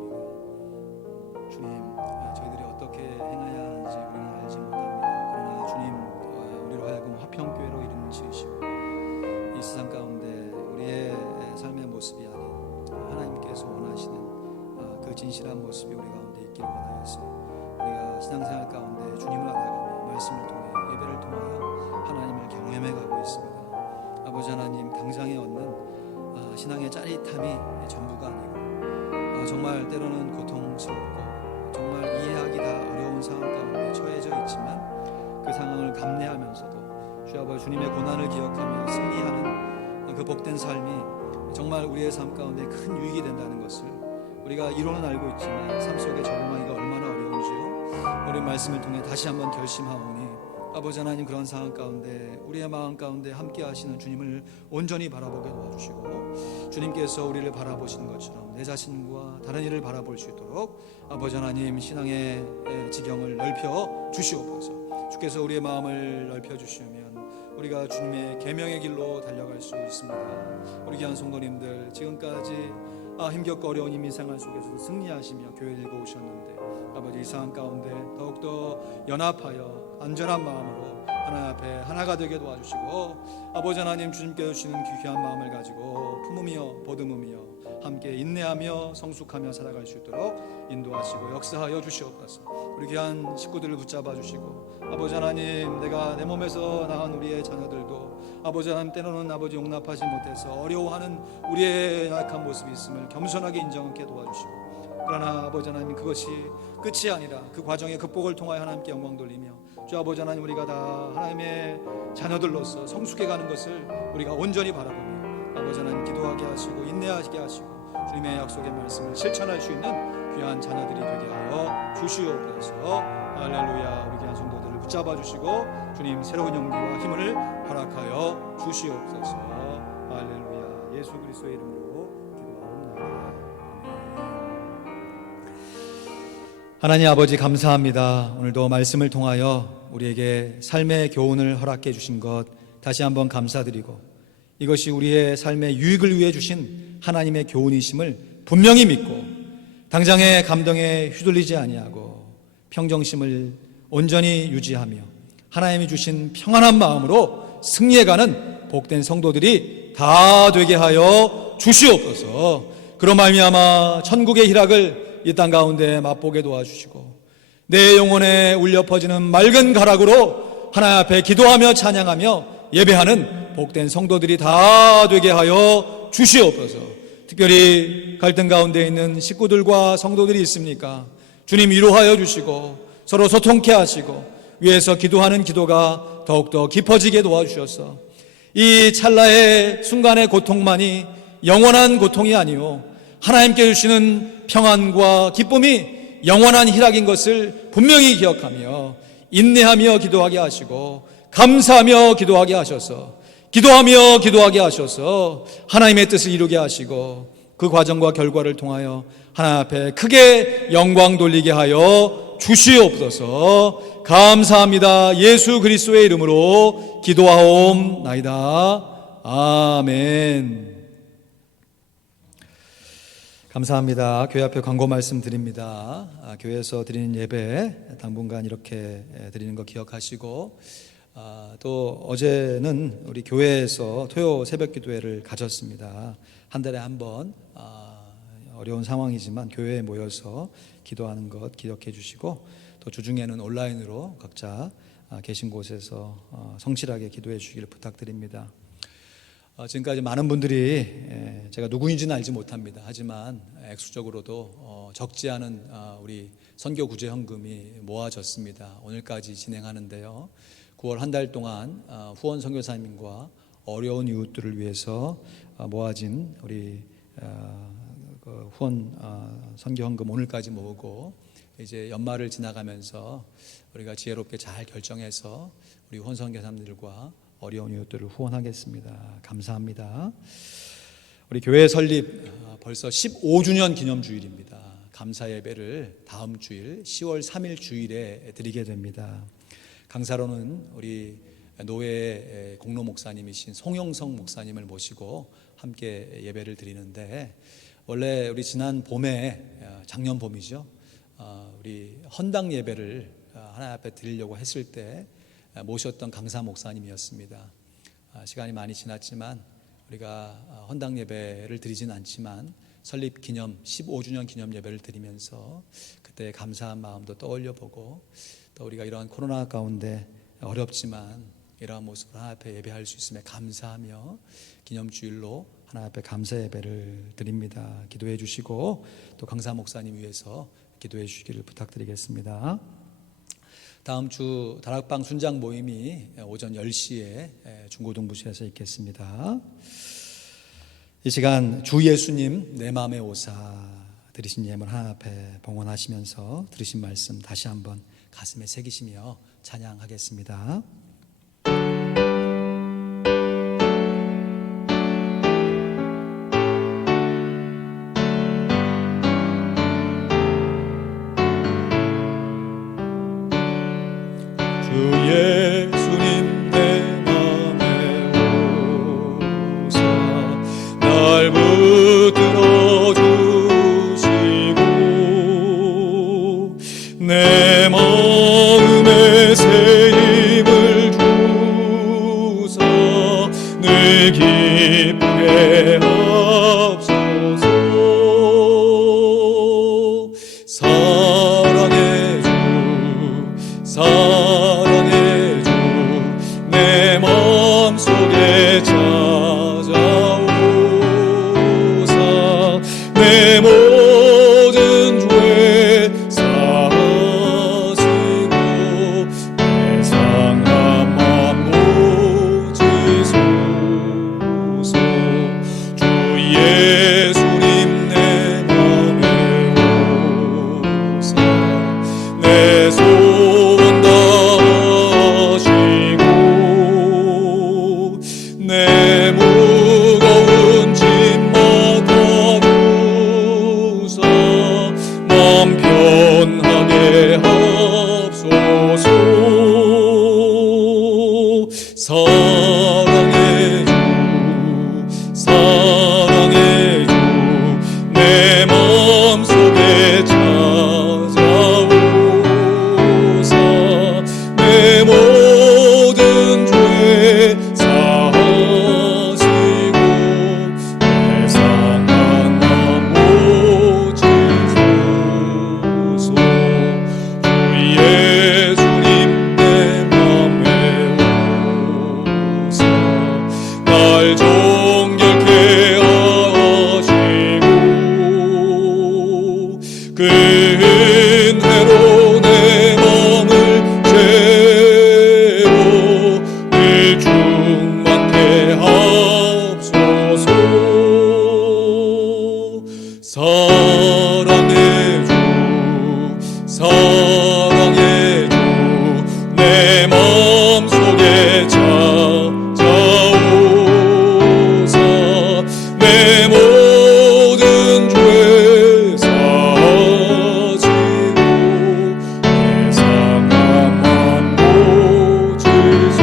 주님, 저희들이 어떻게 행해야 하는지 우리는 알지 못합니다. 그러나 주님, 우리로 하여금 화평교회로 이름 지으시고 이 세상 가운데 우리의 삶의 모습이 아닌 하나님께서 원하시는 그 진실한 모습이 우리 가운데 있기를 원하여서 우리가 신앙생활 가운데 주님을 알아가며 말씀을 통해 예배를 통하여 하나님을 경험해 가고 있습니다. 아버지 하나님, 당장에 얻는 신앙의 짜릿함이 전부가 아니고 정말 때로는 고통스럽고 정말 이해하기 다 어려운 상황 가운데 처해져 있지만 그 상황을 감내하면서도 주 아버지 주님의 고난을 기억하며 승리하는 그 복된 삶이 정말 우리의 삶 가운데 큰 유익이 된다는 것을 우리가 이론은 알고 있지만 삶 속에 적용하기가 얼마나 어려운지요. 우리 말씀을 통해 다시 한번 결심하오니 아버지 하나님, 그런 상황 가운데 우리의 마음 가운데 함께 하시는 주님을 온전히 바라보게 도와주시고 주님께서 우리를 바라보시는 것처럼 내 자신과 다른 이를 바라볼 수 있도록 아버지 하나님 신앙의 지경을 넓혀 주시옵소서. 주께서 우리의 마음을 넓혀 주시면 우리가 주님의 계명의 길로 달려갈 수 있습니다. 우리 귀한 성도님들, 지금까지 힘겹고 어려운 인생활 속에서 승리하시며 교회 들고 오셨는데 아버지 이 상황 가운데 더욱더 연합하여 안전한 마음으로 하나님 앞에 하나가 되게 도와주시고 아버지 하나님, 주님께서 주시는 귀한 마음을 가지고 품으며 보듬으며 함께 인내하며 성숙하며 살아갈 수 있도록 인도하시고 역사하여 주시옵소서. 우리 귀한 식구들을 붙잡아 주시고 아버지 하나님, 내가 내 몸에서 낳은 우리의 자녀들도 아버지 하나님 때로는 아버지 용납하지 못해서 어려워하는 우리의 약한 모습이 있음을 겸손하게 인정하게 도와주시고 그러나 아버지 하나님, 그것이 끝이 아니라 그 과정의 극복을 통하여 하나님께 영광 돌리며 주 아버지 하나님, 우리가 다 하나님의 자녀들로서 성숙해가는 것을 우리가 온전히 바라보며 아버지 하나님 기도하게 하시고 인내하게 하시고 주님의 약속의 말씀을 실천할 수 있는 귀한 자녀들이 되게 하여 주시옵소서. 할렐루야. 우리 귀한 성도들을 붙잡아 주시고 주님 새로운 용기와 힘을 허락하여 주시옵소서. 할렐루야. 예수 그리스도의 이름으로 기도하옵나이다. 하나님 아버지 감사합니다. 오늘도 말씀을 통하여 우리에게 삶의 교훈을 허락해 주신 것 다시 한번 감사드리고, 이것이 우리의 삶의 유익을 위해 주신 하나님의 교훈이심을 분명히 믿고 당장의 감동에 휘둘리지 아니하고 평정심을 온전히 유지하며 하나님이 주신 평안한 마음으로 승리해가는 복된 성도들이 다 되게 하여 주시옵소서. 그로 말미암아 천국의 희락을 이 땅 가운데 맛보게 도와주시고 내 영혼에 울려 퍼지는 맑은 가락으로 하나님 앞에 기도하며 찬양하며 예배하는 복된 성도들이 다 되게 하여 주시옵소서. 특별히 갈등 가운데 있는 식구들과 성도들이 있습니까? 주님 위로하여 주시고 서로 소통케 하시고 위에서 기도하는 기도가 더욱더 깊어지게 도와주셔서 이 찰나의 순간의 고통만이 영원한 고통이 아니오 하나님께 주시는 평안과 기쁨이 영원한 희락인 것을 분명히 기억하며 인내하며 기도하게 하시고 감사하며 기도하게 하셔서 기도하게 하셔서 하나님의 뜻을 이루게 하시고 그 과정과 결과를 통하여 하나님 앞에 크게 영광 돌리게 하여 주시옵소서. 감사합니다. 예수 그리스도의 이름으로 기도하옵나이다. 아멘. 감사합니다. 교회 앞에 광고 말씀드립니다. 교회에서 드리는 예배 당분간 이렇게 드리는 거 기억하시고, 또 어제는 우리 교회에서 토요 새벽 기도회를 가졌습니다. 한 달에 한 번 어려운 상황이지만 교회에 모여서 기도하는 것 기억해 주시고, 또 주중에는 온라인으로 각자 계신 곳에서 성실하게 기도해 주시기를 부탁드립니다. 지금까지 많은 분들이 제가 누구인지는 알지 못합니다. 하지만 액수적으로도 적지 않은 우리 선교 구제 헌금이 모아졌습니다. 오늘까지 진행하는데요. 9월 한 달 동안 후원 선교사님과 어려운 이웃들을 위해서 모아진 우리 후원 선교 헌금 오늘까지 모으고, 이제 연말을 지나가면서 우리가 지혜롭게 잘 결정해서 우리 후원 선교사님들과 어려운 이웃들을 후원하겠습니다. 감사합니다. 우리 교회 설립 벌써 15주년 기념주일입니다. 감사 예배를 다음 주일 10월 3일 주일에 드리게 됩니다. 강사로는 우리 노예 공로 목사님이신 송영성 목사님을 모시고 함께 예배를 드리는데, 원래 우리 지난 봄에 작년 봄이죠. 우리 헌당 예배를 하나님 앞에 드리려고 했을 때 모셨던 강사 목사님이었습니다. 시간이 많이 지났지만 우리가 헌당 예배를 드리진 않지만 설립 기념 15주년 기념 예배를 드리면서 그때 감사한 마음도 떠올려 보고, 또 우리가 이러한 코로나 가운데 어렵지만 이러한 모습으로 하나님 앞에 예배할 수 있음에 감사하며 기념주일로 하나님 앞에 감사 예배를 드립니다. 기도해 주시고 또 강사 목사님 위해서 기도해 주시기를 부탁드리겠습니다. 다음 주 다락방 순장 모임이 오전 10시에 중고등부실에서 있겠습니다. 이 시간 주 예수님 내 마음의 오사 들으신 예물 하나님 앞에 봉헌하시면서 들으신 말씀 다시 한번 가슴에 새기시며 찬양하겠습니다. 사랑의 주 사랑의 주 내 마음속에 찾아오사 내 모든 죄 사하시고 내 상한 맘 고치소서.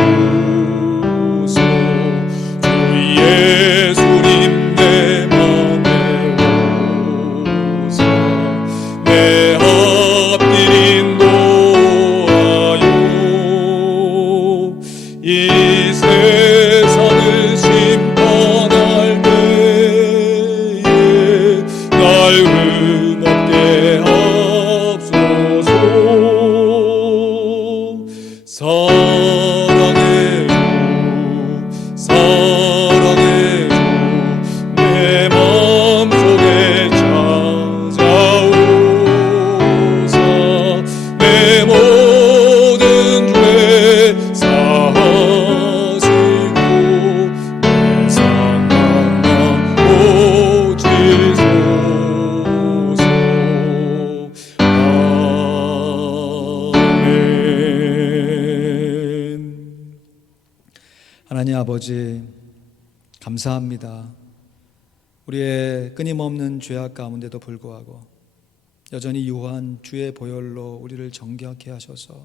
주 예수님 내 맘에 오사 내 앞길 인도하여 이 세상을 심판할 때에 날 흠없게 합소서. 사랑의 주 사랑의 주 내 마음속에 찾아오사 내 모든 죄 사하시고 내 상한 맘 고치소서. 아멘. 하나님 아버지, 감사합니다. 우리의 끊임없는 죄악 가운데도 불구하고 여전히 유한 주의 보혈로 우리를 정결케 하셔서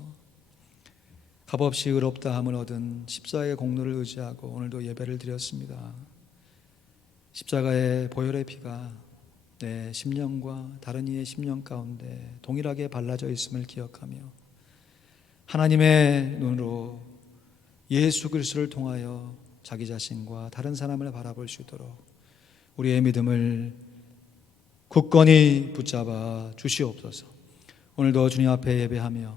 값없이 의롭다함을 얻은 십자가의 공로를 의지하고 오늘도 예배를 드렸습니다. 십자가의 보혈의 피가 내 심령과 다른 이의 심령 가운데 동일하게 발라져 있음을 기억하며 하나님의 눈으로 예수 그리스도를 통하여 자기 자신과 다른 사람을 바라볼 수 있도록 우리의 믿음을 굳건히 붙잡아 주시옵소서. 오늘도 주님 앞에 예배하며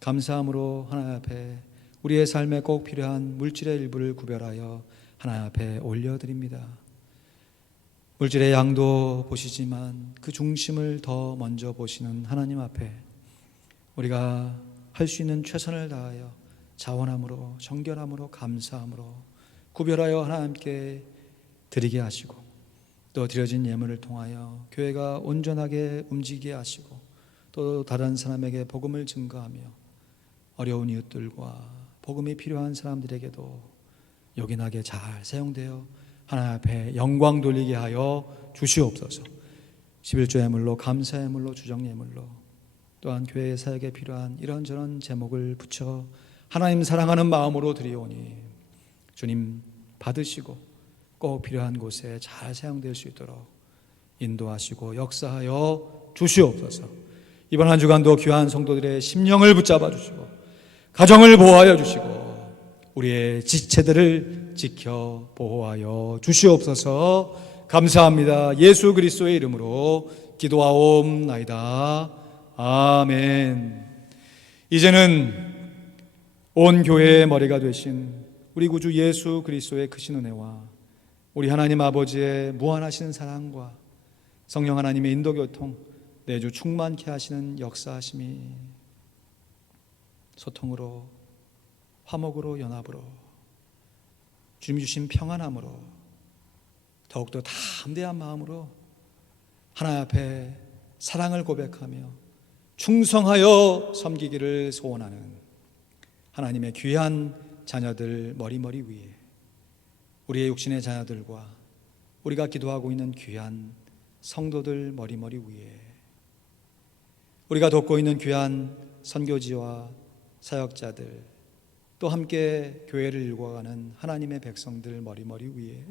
감사함으로 하나님 앞에 우리의 삶에 꼭 필요한 물질의 일부를 구별하여 하나님 앞에 올려드립니다. 물질의 양도 보시지만 그 중심을 더 먼저 보시는 하나님 앞에 우리가 할 수 있는 최선을 다하여 자원함으로 정결함으로 감사함으로 구별하여 하나님께 드리게 하시고 또 드려진 예물을 통하여 교회가 온전하게 움직이게 하시고 또 다른 사람에게 복음을 증거하며 어려운 이웃들과 복음이 필요한 사람들에게도 요긴하게 잘 사용되어 하나님 앞에 영광 돌리게 하여 주시옵소서. 11조 예물로 감사 예물로 주정 예물로 또한 교회의 사역에 필요한 이런저런 제목을 붙여 하나님 사랑하는 마음으로 드리오니 주님 받으시고 꼭 필요한 곳에 잘 사용될 수 있도록 인도하시고 역사하여 주시옵소서. 이번 한 주간도 귀한 성도들의 심령을 붙잡아 주시고 가정을 보호하여 주시고 우리의 지체들을 지켜 보호하여 주시옵소서. 감사합니다. 예수 그리스도의 이름으로 기도하옵나이다. 아멘. 이제는 온 교회의 머리가 되신 우리 구주 예수 그리스도의 크신 은혜와 우리 하나님 아버지의 무한하신 사랑과 성령 하나님의 인도교통 내주 충만케 하시는 역사하심이 소통으로 화목으로 연합으로 주님이 주신 평안함으로 더욱더 담대한 마음으로 하나님 앞에 사랑을 고백하며 충성하여 섬기기를 소원하는 하나님의 귀한 자녀들 머리머리 위에 우리의 육신의 자녀들과 우리가 기도하고 있는 귀한 성도들 머리머리 위에 우리가 돕고 있는 귀한 선교지와 사역자들 또 함께 교회를 일궈가는 하나님의 백성들 머리머리 위에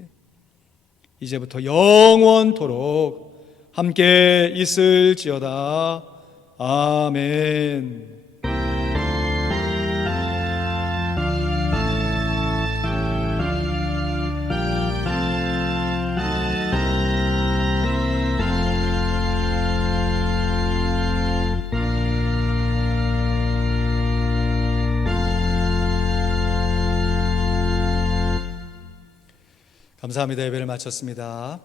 이제부터 영원토록 함께 있을지어다. 아멘. 감사합니다. 예배를 마쳤습니다.